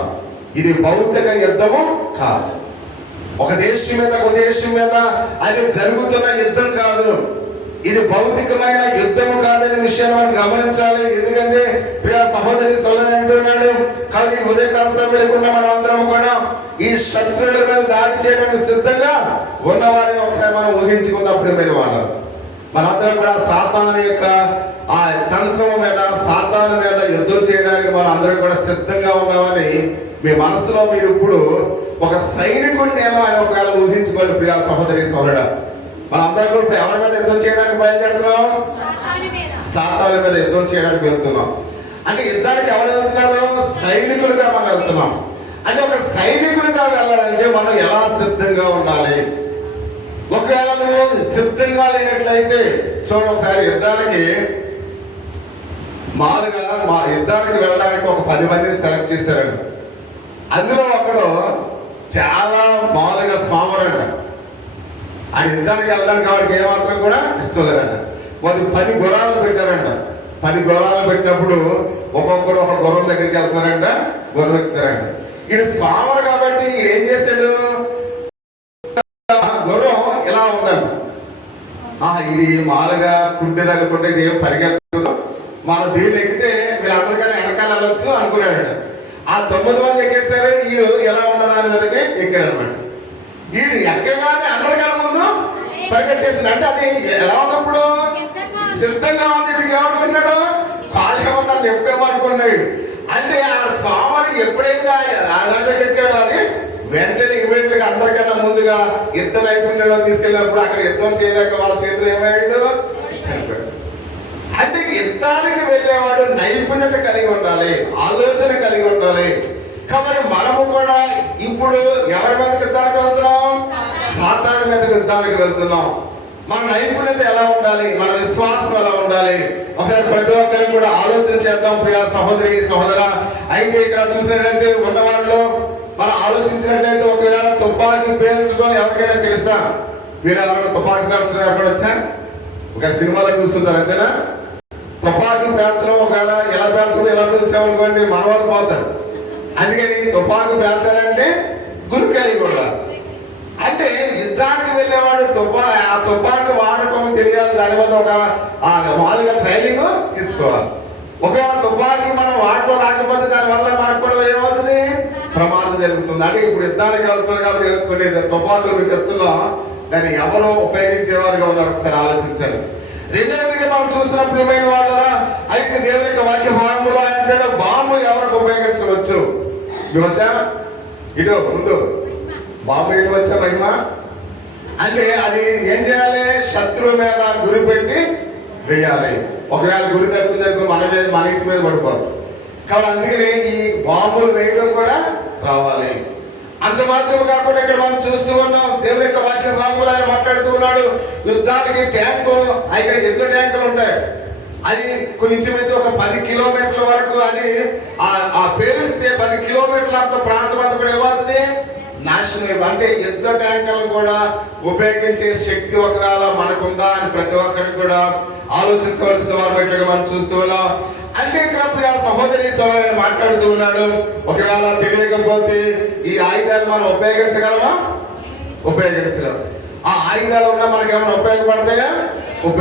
ఇది భౌతిక యుద్ధము కాదు, ఒక దేశం మీద ఒక దేశం మీద అది జరుగుతున్న యుద్ధం కాదు. ఇది భౌతికమైన యుద్ధము కాదనే విషయాన్ని మనం గమనించాలి. ఎందుకంటే ప్రియా సహోదరి సోదరుడు అంటున్నాడు, కానీ ఉదయకాల సమయంలో మనం అందరం కూడా ఈ శత్రువుల మీద దాడి చేయడానికి సిద్ధంగా ఉన్నవారిని ఒకసారి మనం ఊహించుకుందాం ప్రియమైన వాళ్ళు. మనందరం కూడా సాతాను యొక్క ఆ తంత్రం మీద, సాతాను మీద యుద్ధం చేయడానికి మనం అందరం కూడా సిద్ధంగా ఉన్నామని మీ మనసులో మీరు ఇప్పుడు ఒక సైనికుడు నేను అని ఒకవేళ ఊహించుకోవాలి ప్రియా సహోదరి సోదరుడా. మనందరం కూడా ఇప్పుడు ఎవరి మీద యుద్ధం చేయడానికి బయలుదేరుతున్నాం, సాతాను మీద యుద్ధం చేయడానికి వెళ్తున్నాం. అంటే యుద్ధానికి ఎవరు వెళ్తున్నారు, సైనికులుగా మనం వెళ్తున్నాం. అంటే ఒక సైనికులుగా వెళ్ళాలంటే మనం ఎలా సిద్ధంగా ఉండాలి? ఒకవేళ నువ్వు సిద్ధంగా లేనట్లయితే చూడ, ఒకసారి యుద్ధానికి యుద్ధానికి వెళ్ళడానికి ఒక 10 మందిని సెలెక్ట్ చేశారండి. అందులో ఒకడు చాలా మామూలుగా స్వామరంట. ఆ యుద్ధానికి వెళ్ళడానికి వాడికి ఏమాత్రం కూడా ఇష్టం లేదంట. 10 గుర్రాలు పెట్టారంట. 10 గుర్రాలు పెట్టినప్పుడు ఒక్కొక్కడు ఒక గుర్రం దగ్గరికి వెళ్తున్నారంట, గుర్రం ఎక్కుతారంట. ఈడు స్వామరు కాబట్టి ఈడు ఏం చేశాడు, గుర్రం ఇలా ఉందంట. ఇది మామూలుగా కుంటే తగ్గుకుంటే ఇది ఏం పరిగెత్తదు, మనం దీన్ని ఎక్కితే వీళ్ళందరికన్నా వెనకాల వెళ్ళొచ్చు అనుకున్నాడంట. ఆ 9 మంది ఎక్కేస్తారు, వీడు ఎలా ఉన్నదాని మీదకి ఎక్కాడనమాట. వీడు ఎక్కగానే అందరికన్నా ముందు పరిగెత్తేసాడు. అంటే అది ఎలా ఉన్నప్పుడు సిద్ధంగా ఉంది. వీడికి ఏమనుకున్నాడు, కాళ్ళేమన్నా చెప్పేమనుకున్నాడు. అంటే ఆ స్వామిని ఎప్పుడైతే ఆనందకి ఎక్కాడో అది వెంటనే ఇమీడియట్ గా అందరికన్నా ముందుగా యుద్ధ నైపుణ్యంలో తీసుకెళ్ళినప్పుడు అక్కడ యుద్ధం చేయలేక వాళ్ళ చేతులు ఏమయ్యాడు, చనిపోయాడు. అంటే యుద్ధానికి వెళ్ళేవాడు నైపుణ్యత కలిగి ఉండాలి, ఆలోచన కలిగి ఉండాలి. కాబట్టి మనము కూడా ఇప్పుడు ఎవరి మీదకి యుద్ధానికి వెళ్తున్నాం, సాతాను మీదకి యుద్ధానికి వెళ్తున్నాం. మన నైపుణ్యత ఎలా ఉండాలి, మన విశ్వాసం ఎలా ఉండాలి, ఒకసారి ప్రతి ఒక్కరికి కూడా ఆలోచన చేద్దాం ప్రియ సహోదరి సహోదర. అయితే ఇక్కడ చూసినట్లయితే ఉన్నవారిలో మనం ఆలోచించినట్లయితే ఒకవేళ తుపాకీ పేల్చడం ఎవరికైనా తెలుసా? మీరు ఎవరైనా తుపాకీ పేల్చడం ఎవరైనా వచ్చా? ఒక సినిమాలో చూస్తుంటారు అంతేనా? తుపాకీ పేల్చడం ఒకవేళ ఎలా పేల్చామనుకోండి మన వాళ్ళు పోతారు. అందుకని తుపాకీ పేల్చాలంటే గురి కలిగి ఉండాలి. అంటే యుద్ధానికి వెళ్ళేవాడు ఆ తుపాకీ వాడకం తెలియాలి, దాని మీద ఒక మామూలుగా ట్రైనింగ్ తీసుకోవాలి. ఒకవేళ తుపాకీ మనం వాడకం రాకపోతే దానివల్ల మనకు కూడా ఏమవుతుంది, ప్రమాదం జరుగుతుంది. అంటే ఇప్పుడు యుద్ధానికి వెళ్తున్నారు కాబట్టి కొన్ని తుపాకులు మీకు ఇస్తున్నాం, దాన్ని ఎవరు ఉపయోగించేవారుగా ఉన్నారు ఒకసారి ఆలోచించాలి. రెండవదిగా మనం చూస్తున్నప్పుడు ఏమైనా వాళ్ళరా, అయితే దేవుని యొక్క వాక్య భాగంలో ఆయన బాంబు ఎవరికి ఉపయోగించవచ్చు? ఇవి వచ్చా ఇటు ముందు బాంబు ఇటు వచ్చా మహిమ అంటే అది ఏం చేయాలి, శత్రువు మీద గురి పెట్టి వేయాలి. ఒకవేళ గురి తప్పిందనుకో మన ఇంటి మీద పడిపోదు. కాబట్టి అందుకని ఈ బాంబులు వేయడం కూడా రావాలి. అంత మాత్రం కాకుండా ఇక్కడ మనం చూస్తూ ఉన్నాం దేవుని యొక్క వాక్య భాగంలో ఆయన మాట్లాడుతూ ఉన్నాడు, యుద్ధానికి ట్యాంకు, ఇక్కడ యుద్ధ ట్యాంకులు ఉంటాయి. అది కొంచెం ఒక 10 కిలోమీటర్ల వరకు అది ఆ పేలిస్తే 10 కిలోమీటర్ల అంత ప్రాంతం అంతా కూడా ఏమవుతుంది, నాశనం. అంటే యుద్ధ ట్యాంకులను కూడా ఉపయోగించే శక్తి ఒకవేళ మనకుందా అని ప్రతి ఒక్కరికి కూడా ఆలోచించవలసిన వారు మనం చూస్తూ ఉన్నాం. అంటే ఇక్కడ ఆ సహోదరి సోదరుని మాట్లాడుతూ ఉన్నాడు, ఒకవేళ తెలియకపోతే ఈ ఆయుధాలు మనం ఉపయోగించగలమా? ఉపయోగించలేం. ఆ ఆయుధాలు ఉన్నా మనకి ఏమైనా ఉపయోగపడతాయా?